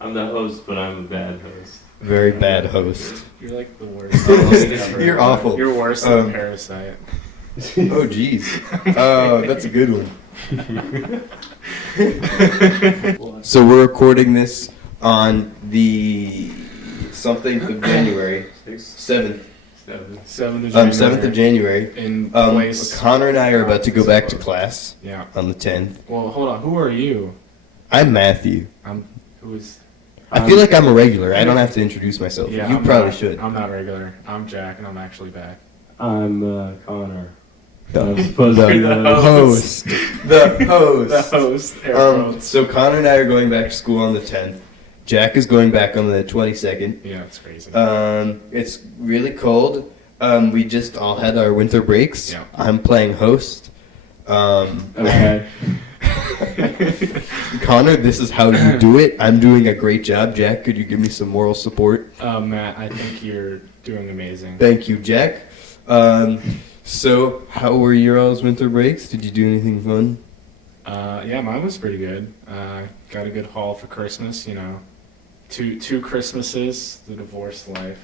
I'm the host, but I'm a bad host. Very bad host. You're like the worst host ever. You're awful. You're worse than Parasite. Oh, jeez. Oh, that's a good one. So we're recording this on the something of January. 7th. 7th of January. 7th of January. In place. Connor and I are about to go back to class. Yeah. On the 10th. Well, hold on. Who are you? I'm Matthew. Who is? I feel like I'm a regular. I don't have to introduce myself. Yeah, you probably should. I'm not regular. I'm Jack, and I'm actually back. I'm Connor. The supposed to be the host. The host. The host. So Connor and I are going back to school on the 10th. Jack is going back on the 22nd. Yeah, it's crazy. It's really cold. We just all had our winter breaks. Yeah. I'm playing host. Okay. Connor, this is how you do it. I'm doing a great job. Jack, could you give me some moral support? Matt, I think you're doing amazing. Thank you, Jack. So, how were your all's winter breaks? Did you do anything fun? Yeah, mine was pretty good. Got a good haul for Christmas, you know. Two Christmases, the divorced life.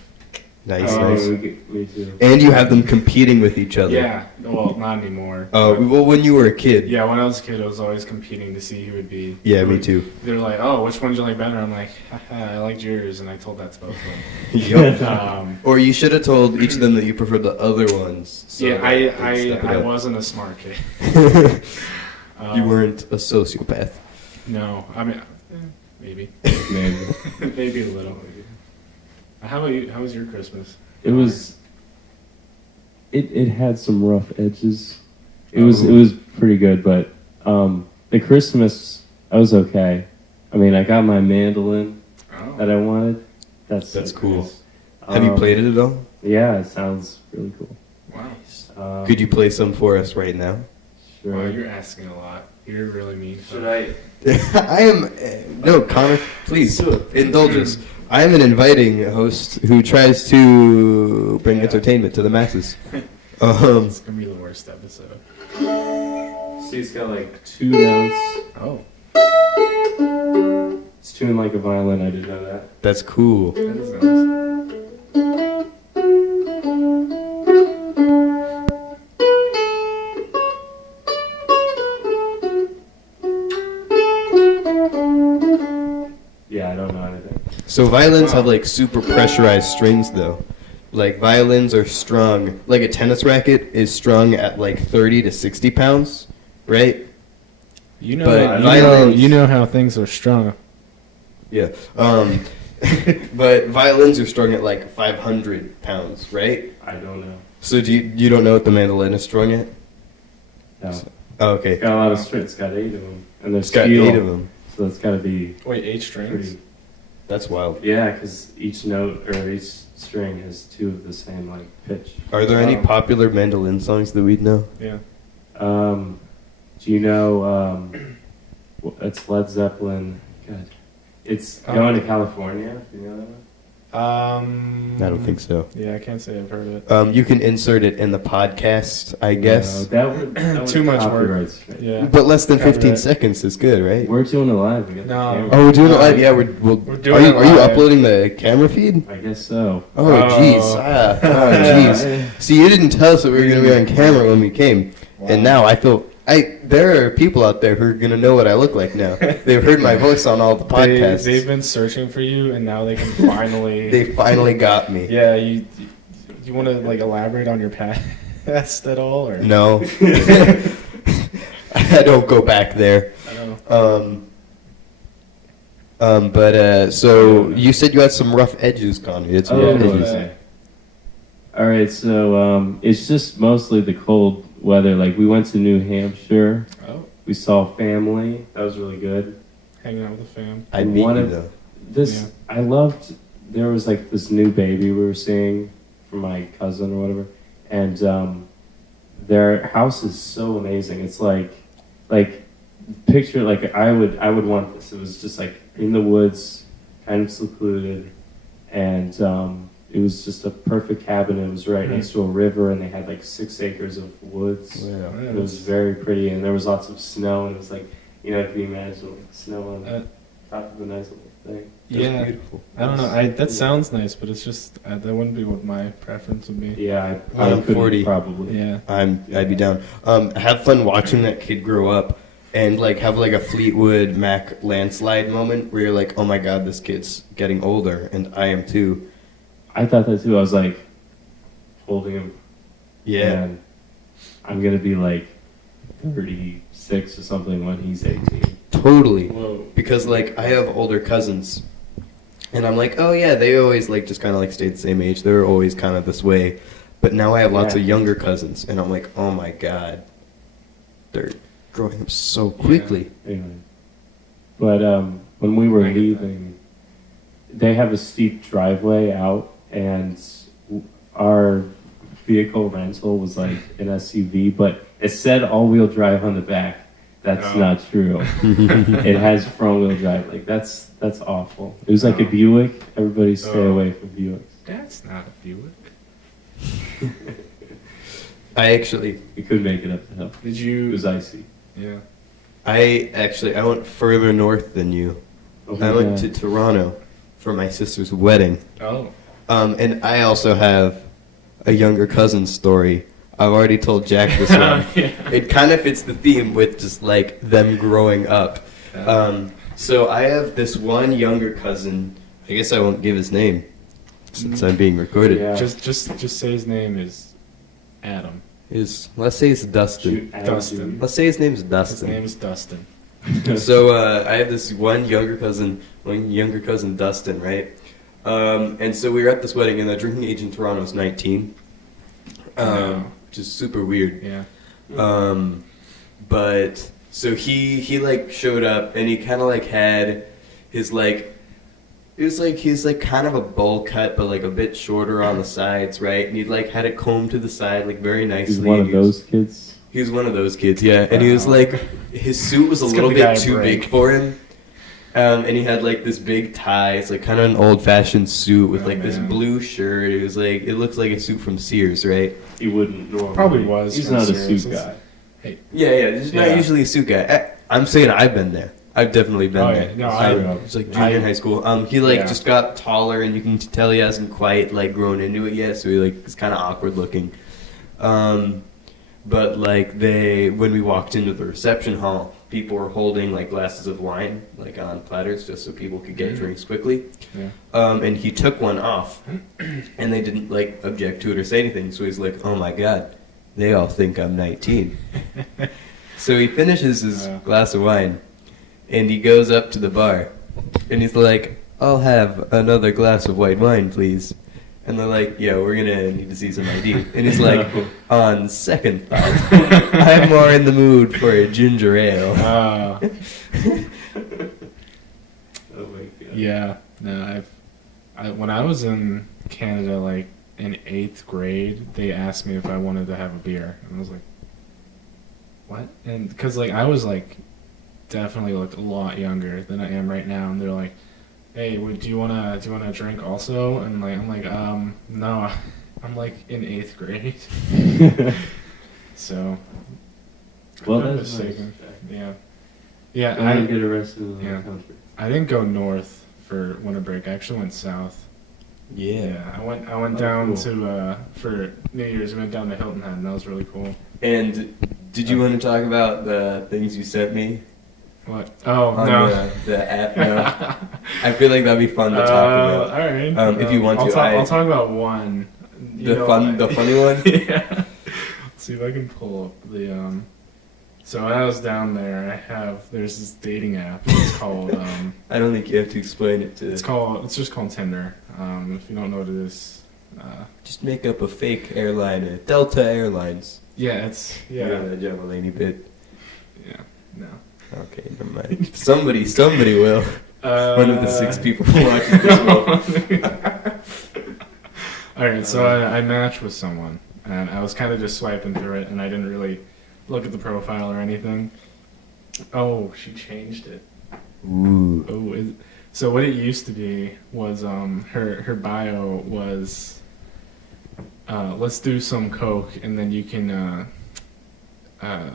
Nice. Me too. And you have them competing with each other. Yeah, well, not anymore. Oh, well, when you were a kid. Yeah, when I was a kid, I was always competing to see who would be. Yeah, me too. They're like, oh, which one do you like better? I'm like, haha, I liked yours, and I told that to both of them. Yup. Or you should have told each of them that you preferred the other ones. So yeah, I up. wasn't a smart kid. You weren't a sociopath. No, I mean, maybe. Maybe. Maybe a little. How about you? How was your Christmas? It was. It had some rough edges. It was pretty good, but the Christmas I was okay. I mean, I got my mandolin that I wanted. That's so cool. nice. Have you played it at all? Yeah, it sounds really cool. Wow. Could you play some for us right now? Sure. Wow, you're asking a lot. You're really mean. Should I? I am. No, Connor, please indulge us. I am an inviting host who tries to bring entertainment to the masses. It's gonna be the worst episode. See, it's got like 2 notes. Oh. It's tuned like a violin. I didn't know that. That's cool. That is nice. Yeah, I don't know anything. So violins have like super pressurized strings though. Like violins are strung, like a tennis racket is strung at like 30 to 60 pounds, right? You know, But violins- you know how things are strung. Yeah. But violins are strung at like 500 pounds, right? I don't know. So you don't know what the mandolin is strung at? No. Oh, okay. It's got a lot of strings. It's got 8 of them. And there's It's got steel, 8 of them. So it's got to be Wait, 8 strings? pretty. That's wild. Yeah, because each note or each string has 2 of the same like pitch. Are there any popular mandolin songs that we'd know? Yeah. Do you know? It's Led Zeppelin. God, it's Going to California. Do you know that one? I don't think so. Yeah, I can't say I've heard of it. You can insert it in the podcast, I guess. No, that would Too much work. copyright strike. Yeah. But less than 15 Copyright. seconds is good, right? We're doing it live. We got the No. camera. Oh, we're doing it live. Yeah, we're doing it are you live. uploading the camera feed? I guess so. Oh, jeez. Jeez. See, you didn't tell us that we were going to be on camera when we came, and now I feel. There are people out there who are going to know what I look like now. They've heard my voice on all the podcasts. They've been searching for you, and now they can finally. They finally got me. Yeah, you want to like elaborate on your past at all, or No. I don't go back there. I don't know. So you said you had some rough edges, Connor. It's Oh, rough yeah, edges. okay. All right, so it's just mostly the cold weather. Like we went to New Hampshire. Oh, We saw family. That was really good. hanging out with the fam. I beat One you of- though. This I loved. There was like this new baby we were seeing from my cousin or whatever, and their house is so amazing. It's like picture like I would want this. It was just like in the woods, kind of secluded, and it was just a perfect cabin. It was right next to a river, and they had like 6 acres of woods. Wow. It was very pretty, and there was lots of snow, and it was like, you know, if you imagine like snow on top of a nice little thing. Yeah. Beautiful. I don't know. That sounds nice, but it's just that wouldn't be what my preference would be. Yeah, When I'm couldn't 40. probably. Yeah. I'd be down. Have fun watching that kid grow up and like have like a Fleetwood Mac landslide moment where you're like, oh my god, this kid's getting older, and I am too. I thought that too. I was like holding him. Yeah. And I'm gonna be like 36 or something when he's 18. Totally. Whoa. Because like I have older cousins, and I'm like, oh yeah, they always like just kind of like stayed the same age. They were always kind of this way. But now I have lots Yeah. of younger cousins, and I'm like, oh my god, they're growing up so quickly. Anyway. But when we were I get that. leaving, they have a steep driveway out, and our vehicle rental was like an SUV, but it said all-wheel drive on the back. That's Oh. not true. It has front-wheel drive. Like that's awful. It was like a Oh. Buick. Everybody stay Oh. away from Buicks. That's not a Buick. I actually, We could make it up the hill. Did It you? was icy. Yeah. I went further north than you. Oh my I went God. to Toronto for my sister's wedding. Oh. And I also have a younger cousin story. I've already told Jack this one. Yeah. It kind of fits the theme with just like them growing up. So I have this one younger cousin. I guess I won't give his name since I'm being recorded. Yeah. Just say his name is Adam. Let's say it's Dustin. Shoot, Adam, Dustin. Let's say his name's His Dustin. name is Dustin. So I have this one younger cousin, Dustin, right? And so we were at this wedding, and the drinking age in Toronto is 19, Wow. which is super weird. Yeah. But so he like showed up, and he kind of like had his like. It was like he's like kind of a bowl cut, but like a bit shorter on the sides, right? And he like had it combed to the side, like very nicely. He's one and of he was- those kids. He was one of those kids, yeah. And he was Wow. like, his suit was a Let's little give the guy bit a too break. big for him. And he had like this big tie. It's like kind of an old-fashioned suit with Oh, like this man. blue shirt. It was like, it looks like a suit from Sears, right? He wouldn't normally. Probably was He's from not a Sears. suit guy. Yeah, he's not Yeah. usually a suit guy. I'm saying I've been there. I've definitely been Oh, there. yeah. No, It's like junior high school. He like Yeah. just got taller, and you can tell he hasn't quite like grown into it yet. So he like is kind of awkward looking. But like when we walked into the reception hall, people were holding like glasses of wine like on platters just so people could get drinks quickly. Yeah. And he took one off, and they didn't like object to it or say anything. So he's like, "Oh my god, they all think I'm 19." So he finishes his glass of wine, and he goes up to the bar, and he's like, "I'll have another glass of white wine, please." And they're like, "Yeah, we're gonna need to see some ID." And he's like, "On second thought, I'm more in the mood for a ginger ale." Uh, Oh my God. yeah. No, when I was in Canada, like in 8th grade, they asked me if I wanted to have a beer, and I was like, "What?" And because like I was like definitely looked a lot younger than I am right now, and they're like, "Hey, do you wanna drink also?" And like I'm like, no, I'm like in 8th grade, so. Well, I'm that's mistaken. nice. Yeah, I I didn't get arrested in the Yeah. country. I didn't go north for winter break. I actually went south. Yeah. I went Oh, down cool. to for New Year's. I went down to Hilton Head, and that was really cool. And did you want to talk about the things you sent me What? Oh on no. the app? No. I feel like that'd be fun to talk All about. right. If you want I'll to, I'll talk about one. You know, The funny one. Yeah. Let's see if I can pull up the. So when I was down there, there's this dating app. It's called. I don't think you have to explain it to. It's just called Tinder. If you don't know what it is. Just make up a fake airline, Delta Airlines. Yeah, it's You know that Javelini bit. Yeah. No. Okay, never mind. Somebody will. One of the 6 people watching this will. Alright, so I matched with someone, and I was kind of just swiping through it, and I didn't really look at the profile or anything. Oh, she changed it. Ooh. Oh, so what it used to be was her bio was let's do some coke, and then you can I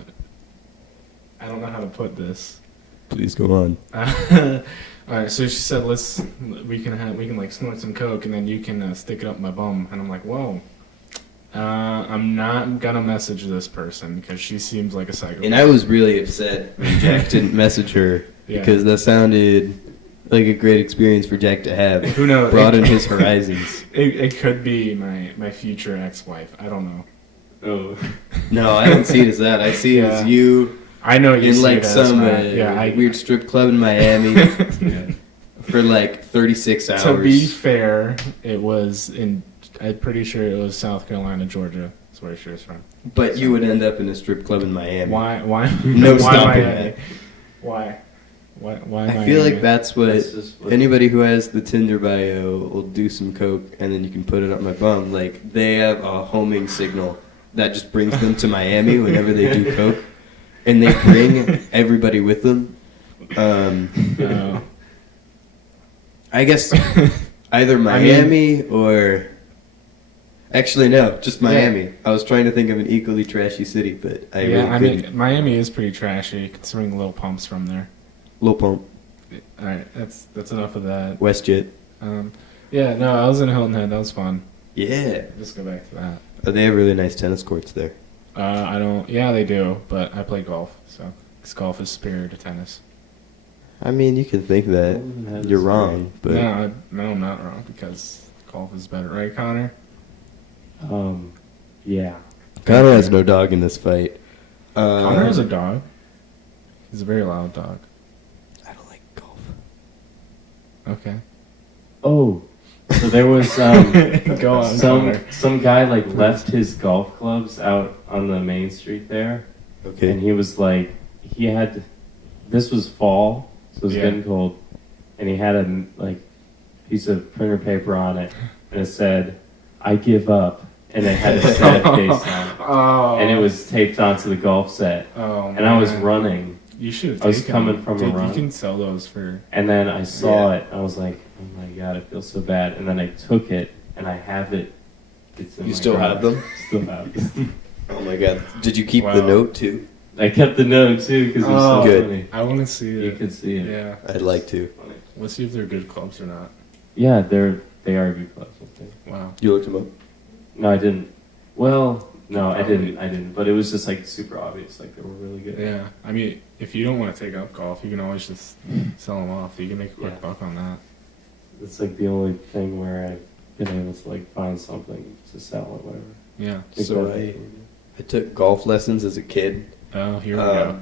don't know how to put this. Please go on. All right, so she said, we can like snort some coke, and then you can stick it up my bum. And I'm like, whoa. I'm not gonna message this person because she seems like a psycho. And I was really upset when Jack didn't message her because that sounded like a great experience for Jack to have. Who knows? Broaden his horizons. It could be my future ex-wife. I don't know. Oh. No, I don't see it as that. I see it as you I know you in see like it as some weird strip club in Miami for like 36 hours. To be fair, it was I'm pretty sure it was South Carolina, Georgia. That's where she was from. But you would end up in a strip club in Miami. Why? No why stopping Miami? that. Why? Why I feel like that's what just what- anybody who has the Tinder bio will do some coke and then you can put it up my bum. Like they have a homing signal that just brings them to Miami whenever they do coke, and they bring everybody with them. I guess either Miami or actually no, just Miami. Yeah. I was trying to think of an equally trashy city, but I really I couldn't. mean, Miami is pretty trashy considering Lil Pump's from there. Lil Pump, All right, that's enough of that. WestJet. Yeah, no, I was in Hilton Head. That was fun. Yeah. Let's go back to that. They have really nice tennis courts there. I don't. Yeah, they do, but I play golf, so because golf is superior to tennis. I mean, you can think that. You're wrong, but No, I'm not wrong because golf is better, right, Connor? Yeah. Connor has no dog in this fight. Connor has a dog. He's a very loud dog. I don't like golf. Okay. Oh, so there was Go on, Connor. some guy like left his golf clubs out on the main street there, Okay. and he was like, this was fall, so it was Yeah. getting cold, and he had a like piece of printer paper on it, and it said, "I give up," and it had a sad face on it, Oh. and it was taped onto the golf set, Oh. and I was man. running. You should have I was taken coming them. from a Dude, run. You can sell those for. And then I saw Yeah. it. I was like, "Oh my god, I feel so bad." And then I took it, and I have it. It's in You my still garage. have them? Still have it. Oh my god. Did you keep Wow. the note too? I kept the note too because it was so Good. funny. I want to see You it. could see it. Yeah. I'd like to. Funny. Let's see if they're good clubs or not. Yeah, they are good clubs. I think. Wow. You looked them up? No, I didn't. Well, no, I Probably. didn't. But it was just like super obvious. Like they were really good. Yeah. I mean, if you don't want to take up golf, you can always just sell them off. You can make a quick Yeah. buck on that. It's like the only thing where I've been able to like find something to sell or whatever. Yeah. think So that's- I took golf lessons as a kid. Oh, here we go.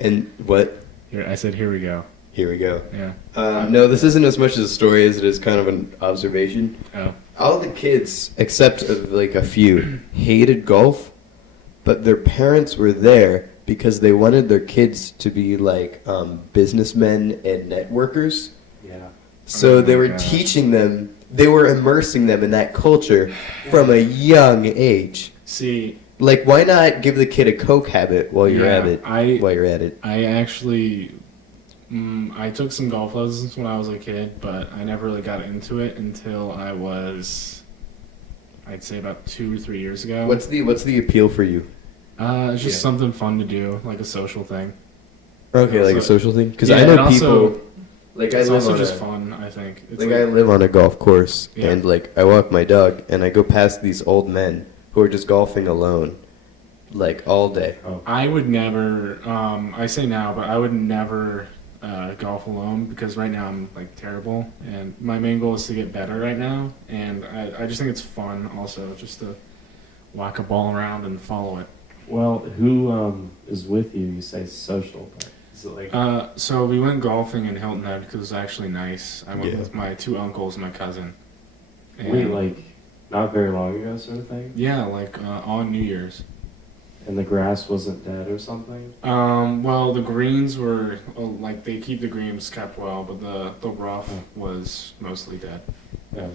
And what? Here, I said, here we go. Here we go. Yeah. No, this isn't as much as a story as it is kind of an observation. Oh. All the kids, except like a few, hated golf, but their parents were there because they wanted their kids to be like businessmen and networkers. Yeah. So Oh they my were gosh. teaching them, they were immersing them in that culture from a young age. See, Like, why not give the kid a coke habit while you're Yeah, at it? While you're at it. I actually, I took some golf lessons when I was a kid, but I never really got into it until I was, I'd say about 2 or 3 years ago. What's the appeal for you? It's just Yeah. something fun to do, like a social thing. Okay, like a So- social thing. Because Yeah, I and know also- people. Like I It's live also on just a, fun, I think. It's like I live on a golf course, Yeah. and like I walk my dog, and I go past these old men who are just golfing alone, like all day. Oh. I would never, I say now, but I would never golf alone because right now I'm like terrible, and my main goal is to get better right now, and I just think it's fun also just to whack a ball around and follow it. Well, who is with you? You say social, but is it like? So we went golfing in Hilton Head because it was actually nice. I went Yeah. with my 2 uncles and my cousin. And Wait, like not very long ago, sort of thing. Yeah, like on New Year's. And the grass wasn't dead or something. Well, the greens were like they keep the greens kept well, but the rough was mostly dead. Yeah.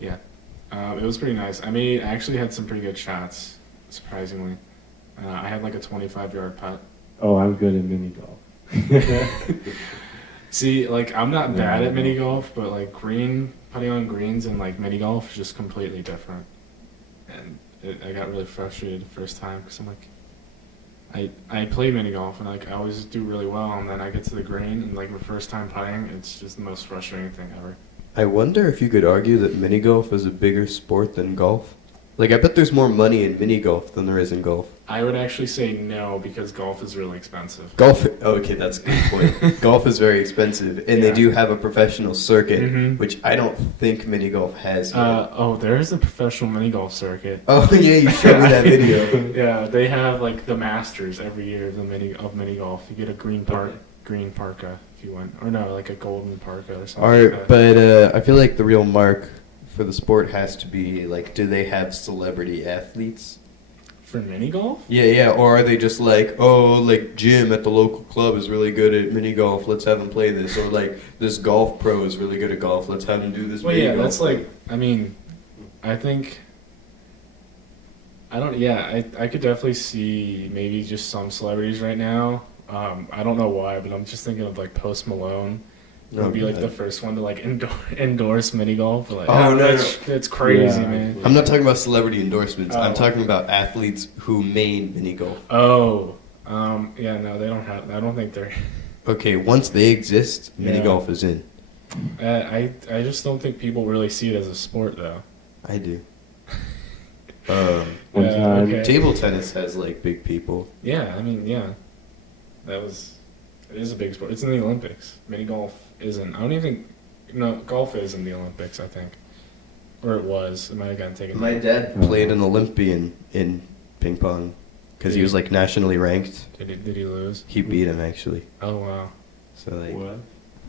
Yeah, it was pretty nice. I actually had some pretty good shots, surprisingly. I had like a 25-yard putt. Oh, I'm good at mini golf. See, like I'm not Yeah, bad I at know. mini golf, but like putting on greens and like mini golf is just completely different. And I got really frustrated the first time because I'm like, I play mini golf and like I always do really well, and then I get to the green and like my first time putting, it's just the most frustrating thing ever. I wonder if you could argue that mini golf is a bigger sport than golf. Like, I bet there's more money in mini golf than there is in golf. I would actually say no, because golf is really expensive. Golf, okay, that's a good point. Golf is very expensive, and they Yeah. do have a professional circuit, Mhm. which I don't think mini golf has yet. There is a professional mini golf circuit. Oh yeah, you showed me that video. Yeah, they have like the Masters every year of mini golf. You get a green parka if you want, or no, like a golden parka or something. Alright, like that. but I feel like the real mark for the sport has to be like, do they have celebrity athletes? For mini golf? Yeah, or are they just like, oh, like Jim at the local club is really good at mini golf, let's have him play this, or like this golf pro is really good at golf, let's have him do this. Well, mini yeah, golf that's thing. like, I mean, I think, I could definitely see maybe just some celebrities right now. I don't know why, but I'm just thinking of like Post Malone. No, Would be like God. the first one to like endorse mini golf. Like, Oh, no, it's crazy, Yeah. man. I'm not talking about celebrity endorsements. I'm Oh. talking about athletes who main mini golf. Oh, yeah, no, they don't have. I don't think they're. Okay, once they exist, mini Yeah. golf is in. I just don't think people really see it as a sport though. I do. One Yeah, time, okay. Table tennis has like big people. Yeah, I mean, yeah, it is a big sport. It's in the Olympics. Mini golf isn't. I don't even think. No, golf is in the Olympics, I think, or it was. It might have gotten taken. My dad played an Olympian in ping pong because he was like nationally ranked. Did he lose? He beat him actually. Oh wow. So like, what?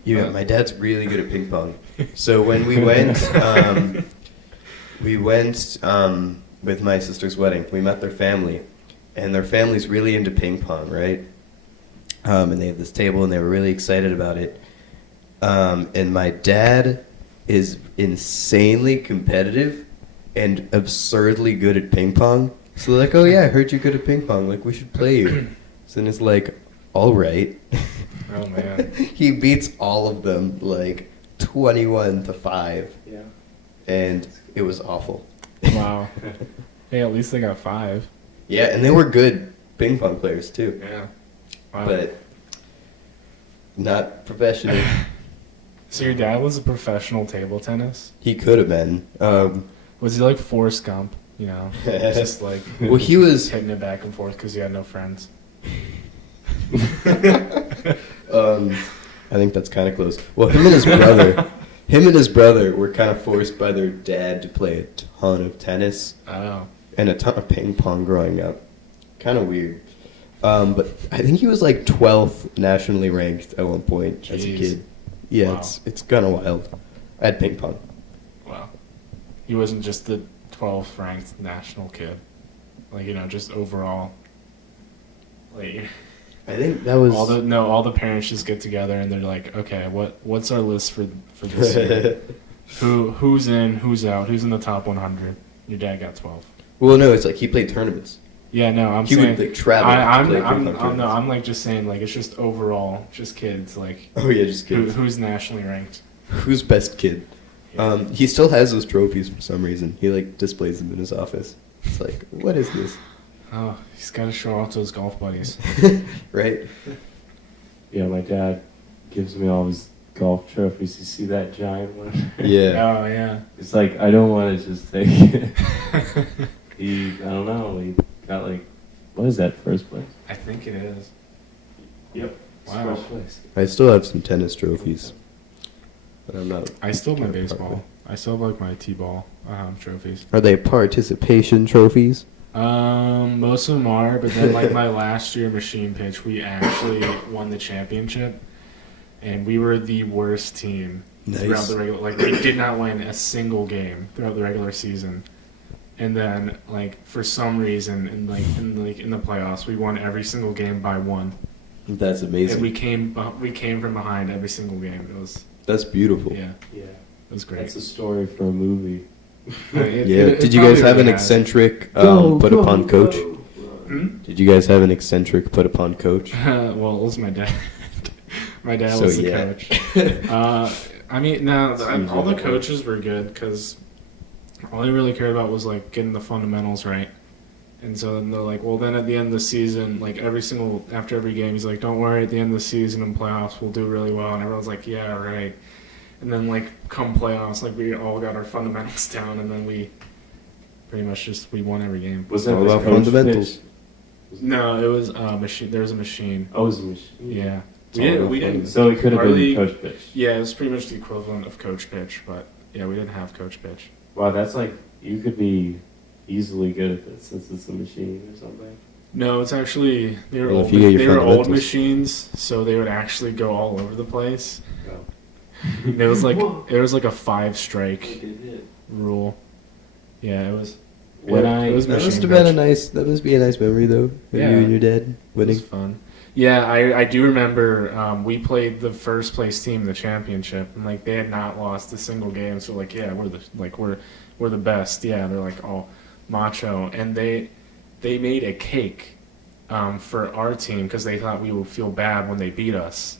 yeah, my dad's really good at ping pong. So when we went, with my sister's wedding. We met their family, and their family's really into ping pong, right? And they have this table, and they were really excited about it. And my dad is insanely competitive and absurdly good at ping pong. So they're like, oh yeah, I heard you're good at ping pong. Like, we should play you. So then it's like, all right. Oh man. He beats all of them like 21-5, Yeah. and it was awful. Wow. Hey, at least they got 5. Yeah, and they were good ping pong players too, Yeah. Wow. but not professional. So your dad was a professional table tennis? He could have been. Was he like Forrest Gump? You know, just like Well, he was. hitting it back and forth because he had no friends. I think that's kind of close. Well, him and his brother were kind of forced by their dad to play a ton of tennis Oh. and a ton of ping pong growing up. Kind of weird. But I think he was like 12th nationally ranked at one point as a Jeez. kid. Yeah, Wow. it's kind of wild. At ping pong. Wow. He wasn't just the 12th ranked national kid. Like, you know, just overall. Like, I think that was. all the parents just get together and they're like, okay, what's our list for this year? Who's in, who's out, who's in the top 100? Your dad got 12. Well, no, it's like he played tournaments. Yeah, no, I'm He saying. would like travel. to play ping pong tournaments. I'm like just saying, like, it's just overall, just kids, like, Oh yeah, just kidding. who's nationally ranked. Who's best kid? He still has those trophies for some reason. He like displays them in his office. It's like, what is this? Oh, he's got to show off to his golf buddies. Right? Yeah, my dad gives me all his golf trophies. You see that giant one? Yeah. Oh, yeah. It's like, I don't want to just take it. I don't know, he got like, what is that, first place? I think it is. Yep. Wow. First place. I still have some tennis trophies, but I'm not. I still have my Kind of baseball. I still have like my T-ball trophies. Are they participation trophies? Most of them are, but then like my last year machine pitch, we actually won the championship, and we were the worst team throughout the regular. Like we did not win a single game throughout the regular season, and then like for some reason in the playoffs, we won every single game by 1. That's amazing. And we came from behind every single game. It was That's beautiful. yeah, Yeah. it was great. That's a story for a movie. Did you guys have an eccentric put upon coach? Hmm? Did you guys have an eccentric put upon coach? Well, it was my dad. My dad So, was the yeah. coach. I mean, no, all the coaches were good because all they really cared about was like getting the fundamentals right, And so then they're like, well, then at the end of the season, like after every game, he's like, don't worry, at the end of the season and playoffs, we'll do really well. And everyone's like, yeah, right. And then like come playoffs, like we all got our fundamentals down, and then we pretty much we won every game. Was that All the about coach fundamentals. pitch? No, it was machine. There was a machine. Oh, it was a machine. Yeah. It's We all didn't. So it could have our been league- coach pitch. Yeah, it was pretty much the equivalent of coach pitch, but yeah, we didn't have coach pitch. Wow, that's like you could be easily good at this since it's a machine or something. No, it's actually they were Well, if old, you get your they were old fundamentals. machines, so they would actually go all over the place. Oh. There was like Whoa. a 5-strike It rule. Yeah, it was. When it was That machine must have been pitch. that must be a nice memory though. Of Yeah. you and your dad It winning. was fun. Yeah, I do remember we played the first place team in the championship, and like they had not lost a single game. So like, yeah, we're the best. Yeah, they're like all macho, and they made a cake for our team because they thought we would feel bad when they beat us.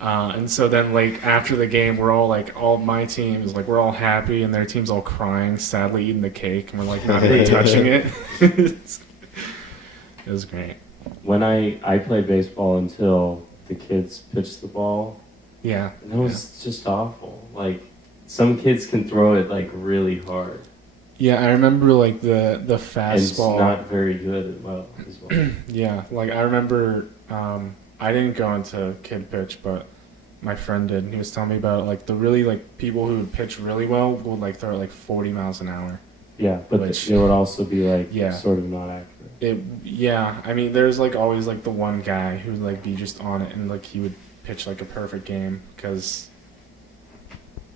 And so then like after the game, we're all like, all my team is like, we're all happy, and their team's all crying, sadly eating the cake, and we're like not even touching it. It was great. When I played baseball until the kids pitched the ball, Yeah. and that was just awful. Like some kids can throw it like really hard, Yeah, I remember like the and it's fastball. not very good as well. Yeah, like I remember I didn't go into kid pitch, but my friend did, and he was telling me about it. Like the really like people who would pitch really well would like throw it like 40 miles an hour. Yeah, but Which- it would also be like Yeah. sort of not accurate. Yeah, I mean there's like always like the one guy who would like be just on it, and like he would pitch like a perfect game because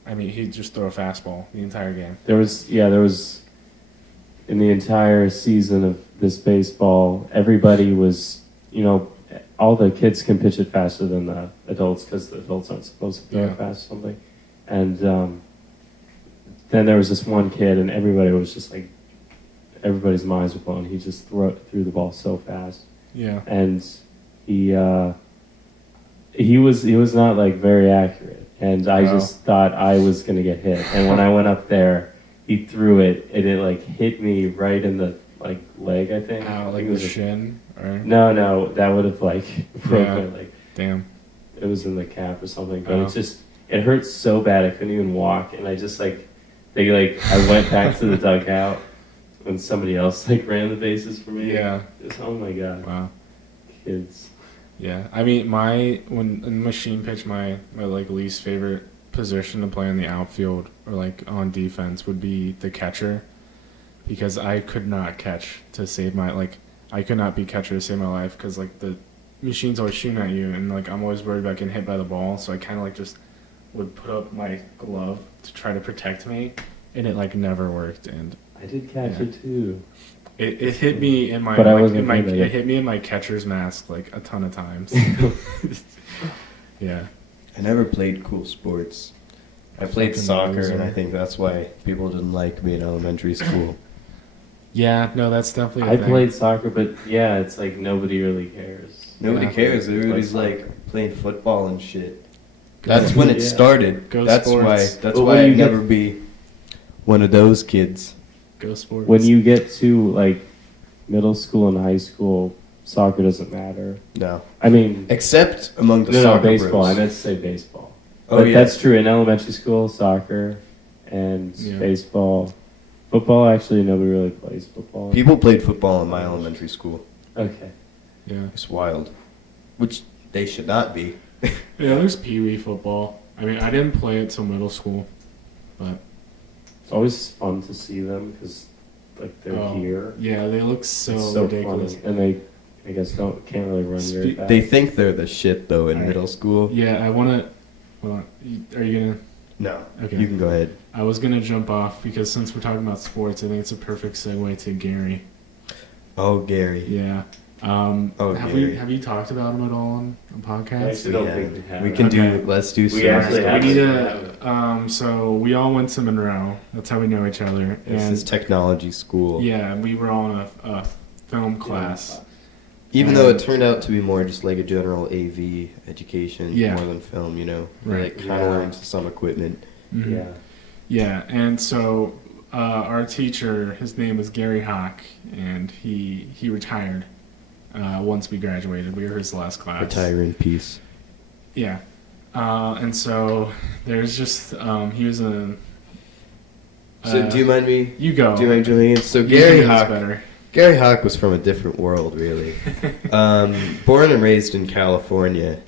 I mean he'd just throw a fastball the entire game. There was in the entire season of this baseball, everybody was, all the kids can pitch it faster than the adults because the adults aren't supposed to throw Yeah. it fast or something. And then there was this one kid, and everybody was just like, everybody's minds were blown. He just threw the ball so fast, Yeah. and he was not like very accurate. And I Wow. just thought I was gonna get hit. And when I went up there, he threw it, and it like hit me right in the like leg. I think. I Like think it the was shin or No, that would have like broke Yeah. my leg. damn. It was in the calf or something, but Oh. it hurt so bad I couldn't even walk, and I just I went back to the dugout when somebody else like ran the bases for me. Yeah. Just, oh my god, Wow. kids. Yeah, I mean, when in machine pitch, my like least favorite position to play in the outfield or like on defense would be the catcher, because I could not catch to save I could not be catcher to save my life because like the machine's always shooting at you, and like I'm always worried about getting hit by the ball, so I kind of like just would put up my glove to try to protect me, and it like never worked, and I did catch Yeah. it too. it hit me in my But I like, wasn't in my good at it. it hit me in my catcher's mask like a ton of times. Yeah. I never played cool sports. I played Fucking soccer, loser. and I think that's why people didn't like me in elementary school. Yeah, no, that's definitely a I thing. played soccer, but yeah, it's like nobody really cares. Nobody Yeah. cares. Everybody's Play like soccer. playing football and shit. That's when it Yeah. started. Go That's sports. why. That's But why when you I'd get- never be one of those kids. Go sports. When you get to like middle school and high school, soccer doesn't matter. No, I mean, except among the no, soccer baseball. bros. I meant to say baseball. Oh, But yeah. that's true. In elementary school, soccer and Yeah. baseball. Football, actually, nobody really plays football. People played football in my elementary school. Okay. yeah, It's wild, which they should not be. yeah. There's pee wee football. I mean, I didn't play it till middle school, but It's always fun to see them because, like, they're oh, here. yeah, they look so, It's so ridiculous. fun, and they, I guess, can't really run very fast. They think they're the shit though in Alright. middle school. Yeah, I want to. Hold on. Are you gonna? No, Okay. you can go ahead. I was gonna jump off because since we're talking about sports, I think it's a perfect segue to Gary. Oh, Gary. Yeah. Oh, have Gary. have you talked about him at all on a podcast? Actually, don't think we have. We can Okay. do. Let's do. We some actually stuff. have. We need to. So we all went to Monroe. That's how we know each other. This and is technology school. yeah, we were all in a film class. Even though it turned out to be more just like a general AV education, Yeah. more than film, you know. Right. Like kind Yeah. of learned some equipment. Mhm. Yeah. Yeah, and so our teacher, his name was Gary Hawk, and he retired once we graduated. We were his last class. Retire in peace. Yeah. And so there's just he was a. So do you mind me? You go. Do you mind doing it? So You Gary can do this Hawk. better. Gary Hawk was from a different world, really. Born and raised in California,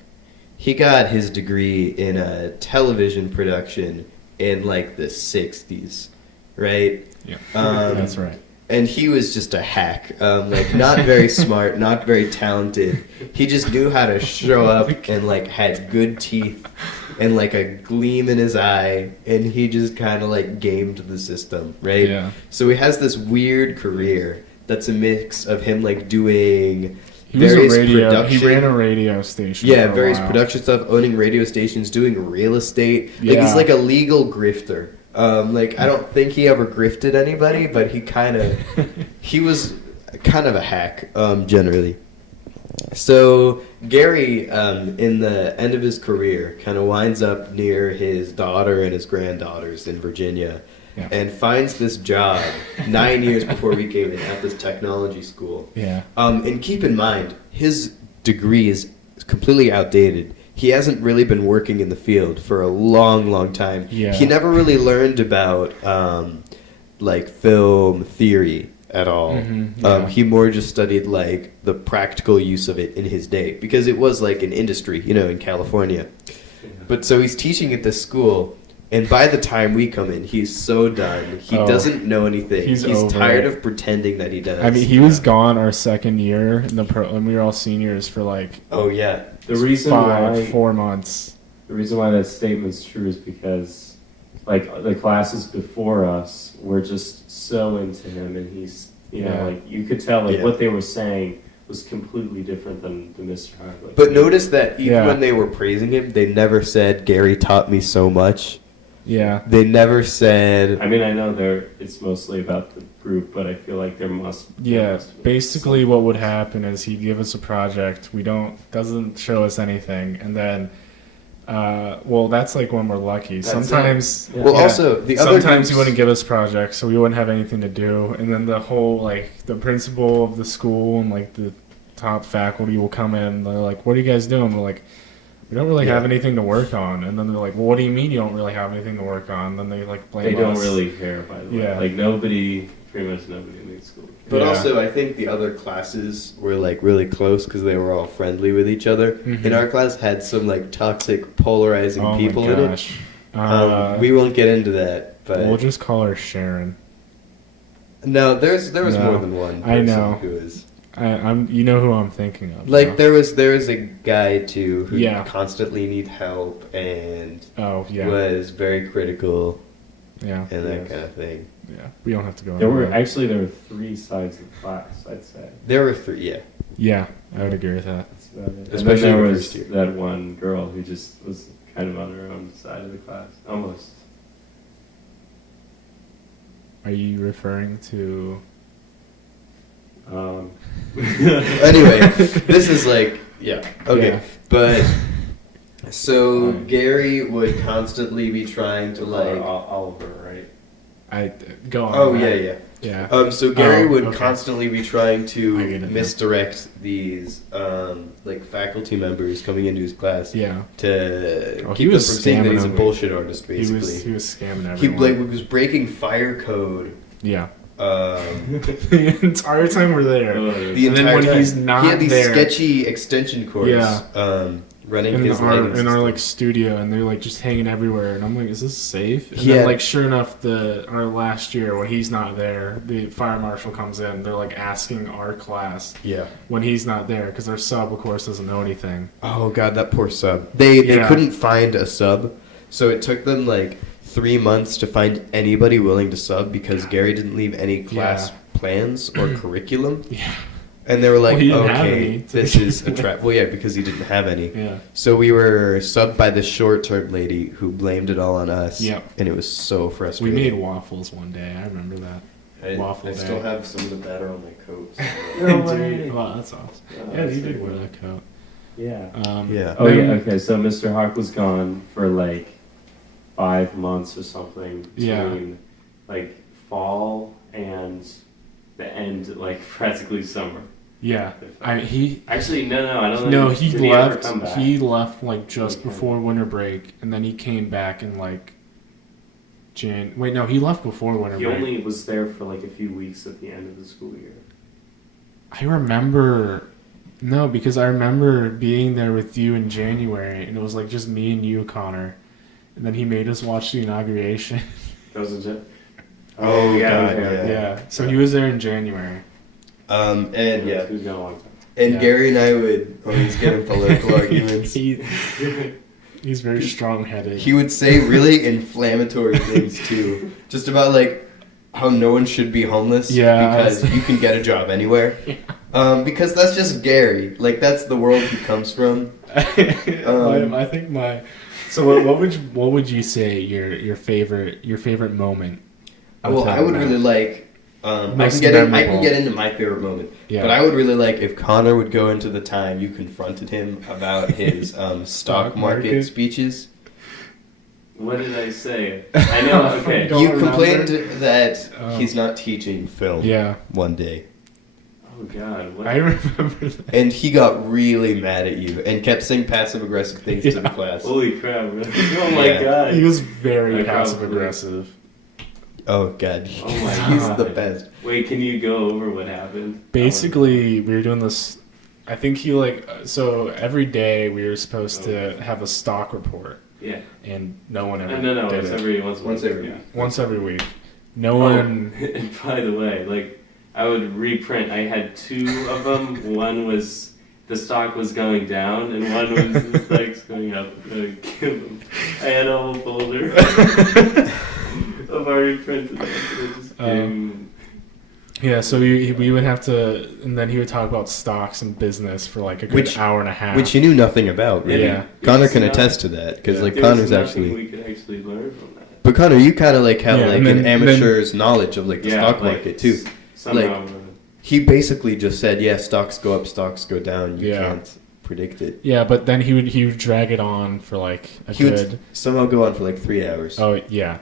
he got his degree in a television production in like the 60s, right? Yeah, That's right. And he was just a hack, like not very smart, not very talented. He just knew how to show up and like had good teeth and like a gleam in his eye, and he just kind of like gamed the system, right? Yeah. So he has this weird career that's a mix of him like doing He was various a radio. production. He ran a radio station. Yeah, for a various while. production stuff, owning radio stations, doing real estate. Like Yeah. he's like a legal grifter. Like I don't think he ever grifted anybody, but he was kind of a hack, generally. So Gary, in the end of his career, kind of winds up near his daughter and his granddaughters in Virginia, Yeah. and finds this job 9 years before we came in at this technology school. Yeah. And keep in mind, his degree is completely outdated. He hasn't really been working in the field for a long, long time. Yeah. He never really learned about like film theory at all. Yeah. He more just studied like the practical use of it in his day, because it was like an industry, in California. But so he's teaching at this school, and by the time we come in, he's so done. He doesn't know anything. He's He's over tired it. of pretending that he does. I mean, he was gone our second year in the when we were all seniors for like Oh yeah. The reason why 4 months. the reason why that statement's true is because like the classes before us were just so into him, and he's Yeah. like you could tell like Yeah. what they were saying was completely different than Mr. Hart. Like, But notice that even Yeah. when they were praising him, they never said Gary taught me so much. Yeah. They never said I mean, I know it's mostly about the group, but I feel like there must. Yeah, basically what would happen is he'd give us a project. Doesn't show us anything, and then, well, that's like when we're lucky. That's Sometimes, it. Yeah. Well, yeah, also the other sometimes he groups- wouldn't give us projects, so we wouldn't have anything to do. And then the whole the principal of the school and like the top faculty will come in. And they're like, "What are you guys doing?" We're like, "We don't really Yeah. have anything to work on." And then they're like, "Well, what do you mean you don't really have anything to work on?" Then they like blame They don't us. really care, by the way. Yeah. Like pretty much nobody in the school. But Yeah. also, I think the other classes were like really close because they were all friendly with each other. Mhm. And our class had some like toxic, polarizing Oh people my in it. gosh. We won't get into that, but We'll just call her Sharon. no, there was No. more than one. I person know. who was I'm you know who I'm thinking of. like no? there was a guy too who Yeah. constantly need help and Oh yeah, was very critical yeah, and that Yes. kind of thing. yeah. We don't have to go. There into were that. there were 3 sides of the class, I'd say. There were 3, yeah. Yeah, I would agree with that. That's about it. And Especially then there the was first year. that one girl who just was kind of on her own side of the class, almost. Are you referring to? Anyway, this is like, yeah, okay. Yeah. But, so Fine. Gary would constantly be trying to like, Oliver, right? I go on. oh Matt. yeah, yeah. Yeah. So Gary Oh, would okay. constantly be trying I to get it now. misdirect these, like faculty members coming into his class Yeah. to Oh, he keep them was from saying that he's a scamming bullshit artist, He basically. was scamming He everyone. was breaking fire code. Yeah. The The entire time we're there. Oh, And then entire when time. he's not he had these there- sketchy extension cords Yeah. running In his our lighting in our system. like studio, and they're like just hanging everywhere, and I'm like, is this safe? And Yeah. then like sure enough, our last year when he's not there, the fire marshal comes in. They're like asking our class Yeah. when he's not there because our sub, of course, doesn't know anything. Oh god, that poor sub. They Yeah. couldn't find a sub, so it took them like 3 months to find anybody willing to sub because Gary didn't leave any class plans or curriculum. Yeah. And they were like, Well, he didn't have okay, any. this is a trap. Well, yeah, because he didn't have any. Yeah. So we were subbed by this short-term lady who blamed it all on us. Yep. And it was so We frustrating. made waffles one day. I remember that. Waffle I day. still have some of the batter on my coat. No way. Dude, wow, that's awesome. Oh, Yeah, that's you did so wear cool. that coat. Yeah. Yeah. Oh then- yeah. Okay. So Mr. Hawk was gone for like 5 months or something. Yeah. Between like fall and the end, like practically summer. Yeah, Actually no, I don't. No, think, he did ever left. come back? He left like just Okay. before winter break, and then he came back in like Wait, no, he left before winter He break. only was there for like a few weeks at the end of the school year. I remember. No, because I remember being there with you in January, and it was like just me and you, Connor, and then he made us watch the inauguration. That was it. Oh, God, okay. Yeah, so he was there in January. And yeah, Who's got a long time? and Yeah. Gary and I would always get in political arguments. He's very strong-headed. He would say really inflammatory things too, just about like how no one should be homeless because you can get a job anywhere. Because that's just Gary. Like that's the world he comes from. I think my. So what would you say your favorite moment? Well, I would really like. I Most can memorable. get into my favorite moment, Yeah. but I would really like if Connor would go into the time you confronted him about his stock market speeches. What did I say? I know. Okay. Don't You remember. complained that he's not teaching film Yeah, one day. Oh God. What? I remember that. And he got really mad at you and kept saying passive-aggressive things to the class. Holy crap! Really? Oh my Yeah. God. He was very I passive probably- aggressive. Oh, God. Oh, my He's God. the best. Wait, can you go over what happened? Basically, we were doing this. I think he so every day we were supposed to have a stock report, Yeah. and no one ever No. did It's it. Once every yeah. week. Once every week. No Oh, one. and by the way, like I would reprint. I had two of them. One was the stock was going down, and one was the stock's going up. I had a whole folder of already printed. Yeah, so we would have to, and then he would talk about stocks and business for like a good hour and a half. Which he knew nothing about, really. Yeah. Connor can attest to that, because like Connor's actually... we could actually learn from that. But Connor, you kind of like have Yeah, like and an then- amateur's knowledge of like the stock like, market too. Somehow, He basically just said, yeah, stocks go up, stocks go down. You Yeah. can't predict it. Yeah, but then he would drag it on for like a He good. would somehow go on for like 3 hours. Oh yeah,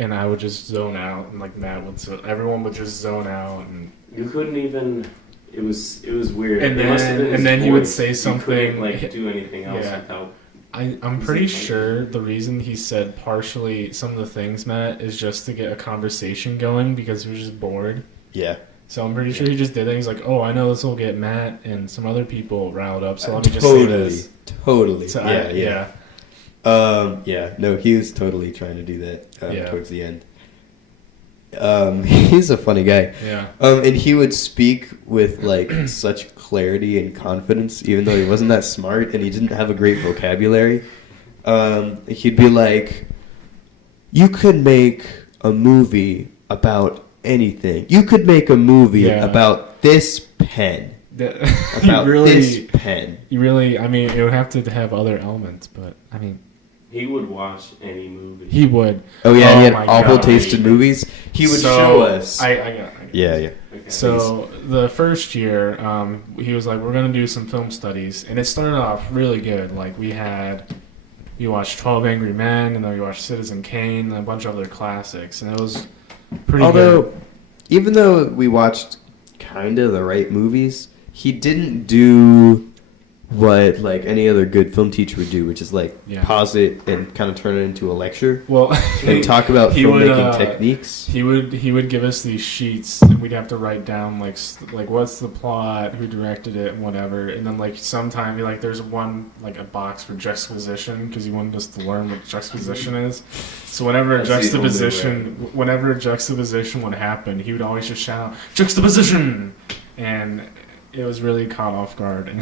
and I would just zone out, and like Matt would, everyone would just zone out, and you couldn't even. It was weird. And It must have then- been and his then he would voice. say You something- couldn't, like do anything else Yeah. without. I'm pretty sure the reason he said partially some of the things, Matt, is just to get a conversation going because he was just bored. Yeah. So I'm pretty sure he just did that. He's like, oh, I know this will get Matt and some other people riled up, so let me just say this. Totally. So yeah. Yeah. No, he was totally trying to do that towards the end. He's a funny guy. Yeah. And he would speak with like such clarity and confidence, even though he wasn't that smart and he didn't have a great vocabulary. He'd be like, "You could make a movie about anything. You could make a movie about this pen, about this pen." You really, I mean, it would have to have other elements, but I mean, He would watch any movie. he would. Oh yeah, and he had my awful God. taste in movies. He would So, show us. I got. Yeah. Okay. So the first year, he was like, "We're gonna do some film studies," and it started off really good. Like we watched 12 Angry Men, and then we watched Citizen Kane, and a bunch of other classics, and it was pretty good. Even though we watched kind of the right movies, he didn't do what like any other good film teacher would do, which is like pause it and kind of turn it into a lecture Well, and talk about he would, filmmaking techniques. He would give us these sheets, and we'd have to write down like what's the plot, who directed it, and whatever. And then like sometime like there's one like a box for juxtaposition because he wanted us to learn what juxtaposition is. So whenever a juxtaposition would happen, he would always just shout juxtaposition, and it was really caught off guard.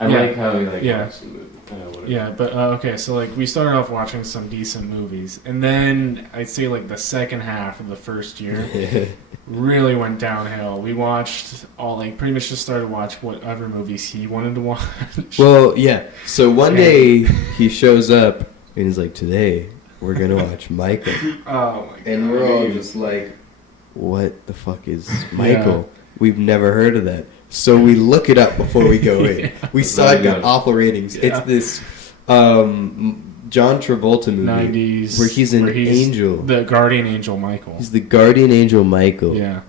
I like how he like Yeah. watched the movie. Whatever. Yeah, but okay, so like we started off watching some decent movies, and then I'd say like the second half of the first year really went downhill. We watched pretty much just started watch whatever movies he wanted to watch. Well, yeah. So one day he shows up and he's like, "Today we're gonna watch Michael," Oh my god! and we're all just like, "What the fuck is Michael? We've never heard of that." So we look it up before we go in. We saw it got awful ratings. Yeah. It's this John Travolta movie 90s where he's an angel. The guardian angel Michael. He's the guardian angel Michael. Yeah.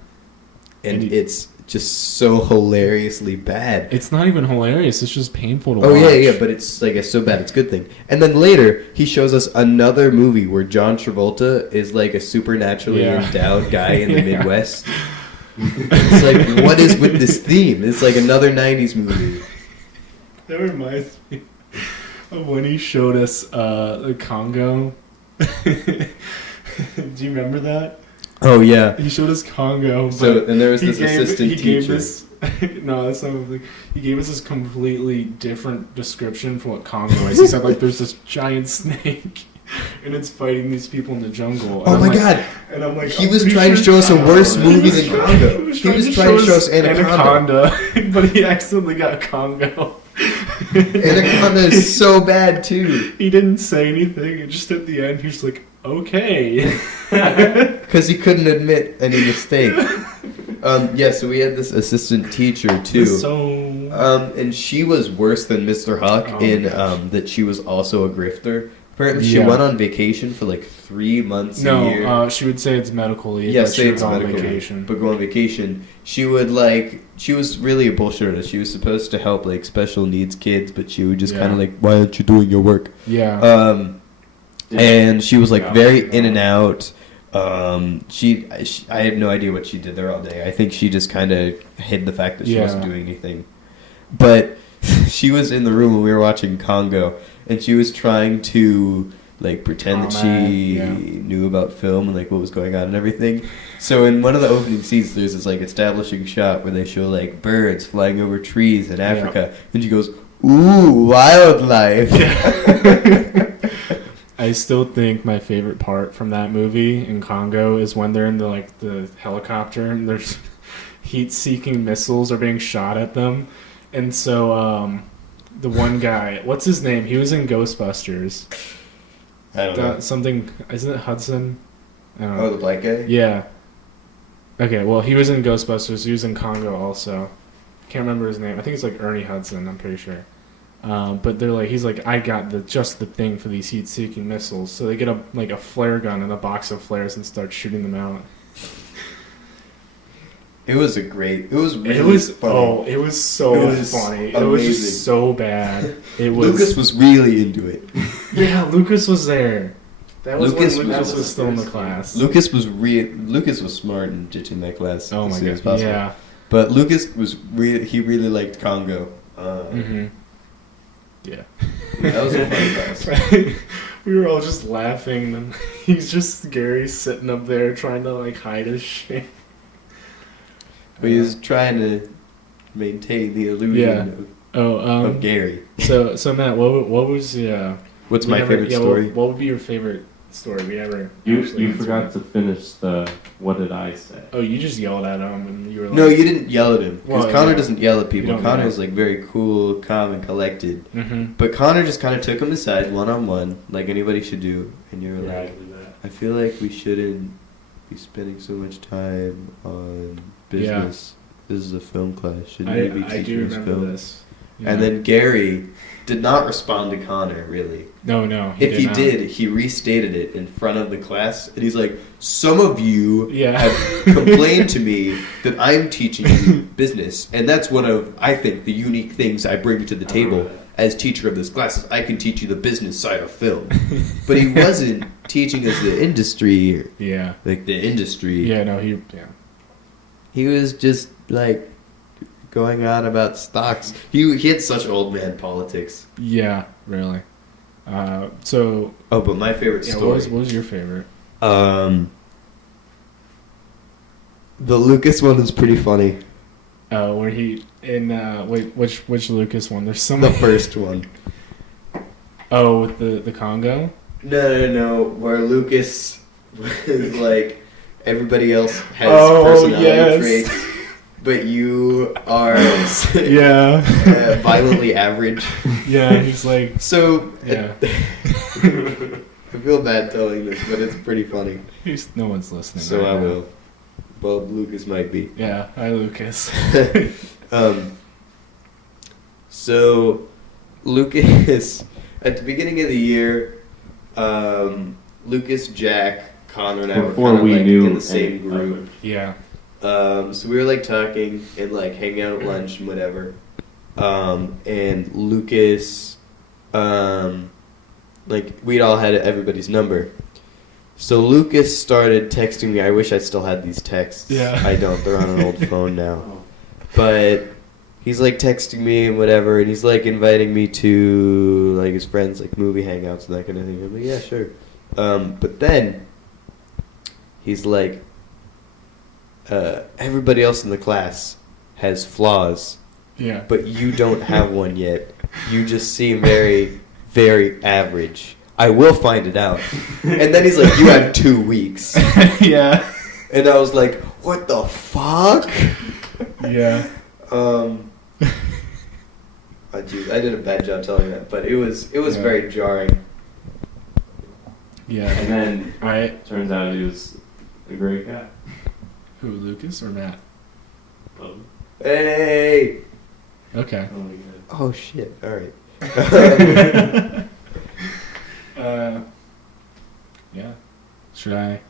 And it's just so hilariously bad. It's not even hilarious. It's just painful to watch. Oh, yeah, but it's like it's so bad it's a good thing. And then later, he shows us another movie where John Travolta is like a supernaturally endowed guy in the Midwest. It's like, what is with this theme? It's like another 90s movie. That reminds me of when he showed us the Congo. Do you remember that? Oh, yeah. He showed us Congo. So, and there was this assistant teacher. Gave this, no, that's not the, he gave us this completely different description for what Congo is. He said, like, there's this giant snake, and it's fighting these people in the jungle. And God. And I'm like, he was trying to show us a worse movie than Congo. He was trying to show us Anaconda. But he accidentally got Congo. Anaconda is so bad, too. He didn't say anything, and just at the end, he was like, okay. Because he couldn't admit any mistake. So we had this assistant teacher, too. And she was worse than Mr. Huck in that she was also a grifter. Apparently, she went on vacation for like 3 months a year. No, she would say it's medical leave. Yeah, say it's medical leave. But go on vacation. She would she was really a bullshitter. She was supposed to help like special needs kids, but she would just kind of like, why aren't you doing your work? Yeah. And she was like very in and out. I have no idea what she did there all day. I think she just kind of hid the fact that she wasn't doing anything. But she was in the room when we were watching Congo, and she was trying to like pretend that she knew about film and like what was going on and everything. So in one of the opening scenes, there's this like establishing shot where they show like birds flying over trees in Africa, and she goes, "Ooh, wildlife." I still think my favorite part from that movie in Congo is when they're in the helicopter and there's heat-seeking missiles are being shot at them, and so the one guy, what's his name? He was in Ghostbusters. I don't know. Something, isn't it Hudson? I don't know. Oh, the black guy? Yeah. Okay, well, he was in Ghostbusters. He was in Congo also. Can't remember his name. I think it's like Ernie Hudson, I'm pretty sure. But they're like, he's like, I got just the thing for these heat-seeking missiles. So they get a flare gun and a box of flares and start shooting them out. It was funny. Oh, it was so funny. Amazing. It was just so bad. Lucas was really into it. Yeah, Lucas was there. That was when Lucas was still in the class. Lucas was smart in ditching that class. Oh my god, yeah. But Lucas was he really liked Congo. Yeah. That was a fun class. Right? We were all just laughing, and he's just Gary sitting up there trying to like hide his shame. But he was trying to maintain the illusion of Gary. So Matt, what was what's my favorite story? What would be your favorite story we ever? You forgot to finish the what did I say? Oh, you just yelled at him and you were like... No, you didn't yell at him. Because Connor doesn't yell at people. Connor is like very cool, calm, and collected. Mm-hmm. But Connor just kind of took him aside one-on-one, like anybody should do. And you were like, I feel like we shouldn't be spending so much time on business. This is a film class. Shouldn't we be teaching us film? This. Yeah. And then Gary did not respond to Connor, really. No. If he did, he restated it in front of the class. And he's like, some of you have complained to me that I'm teaching you business. And that's one of, I think, the unique things I bring to the table as teacher of this class. Is I can teach you the business side of film. But he wasn't teaching us the industry. Yeah. Like the industry. Yeah, no, He was just like going on about stocks. He had such old man politics. Yeah, really. But my favorite story. What was your favorite? The Lucas one is pretty funny. Where he in which Lucas one? There's some. The first one. Oh, with the Congo. No. Where Lucas was like, everybody else has personality traits. But you are violently average. Yeah, he's like... So, yeah. I feel bad telling this, but it's pretty funny. No one's listening. So I will. Well, Lucas might be. Yeah, hi Lucas. So, Lucas, at the beginning of the year, Lucas, Jack, Connor, and I Before were kind we of knew in the same any group. other. Yeah. So we were like talking and like hanging out at lunch and whatever. And Lucas, like we'd all had everybody's number. So Lucas started texting me. I wish I still had these texts. Yeah. I don't. They're on an old phone now. Oh. But he's like texting me and whatever, and he's like inviting me to like his friends like movie hangouts and that kind of thing. I'm like, yeah, sure. But then he's like, everybody else in the class has flaws, Yeah. but you don't have one yet. You just seem very, very average. I will find it out. And then he's like, you have 2 weeks. Yeah. And I was like, what the fuck? Yeah. Geez, I did a bad job telling that, but it was Yeah. very jarring. Yeah. And then I turns out he was a great guy. who, Lucas or Matt? Both. Hey! Okay. Oh my god. Oh shit! All right. Yeah. Should I?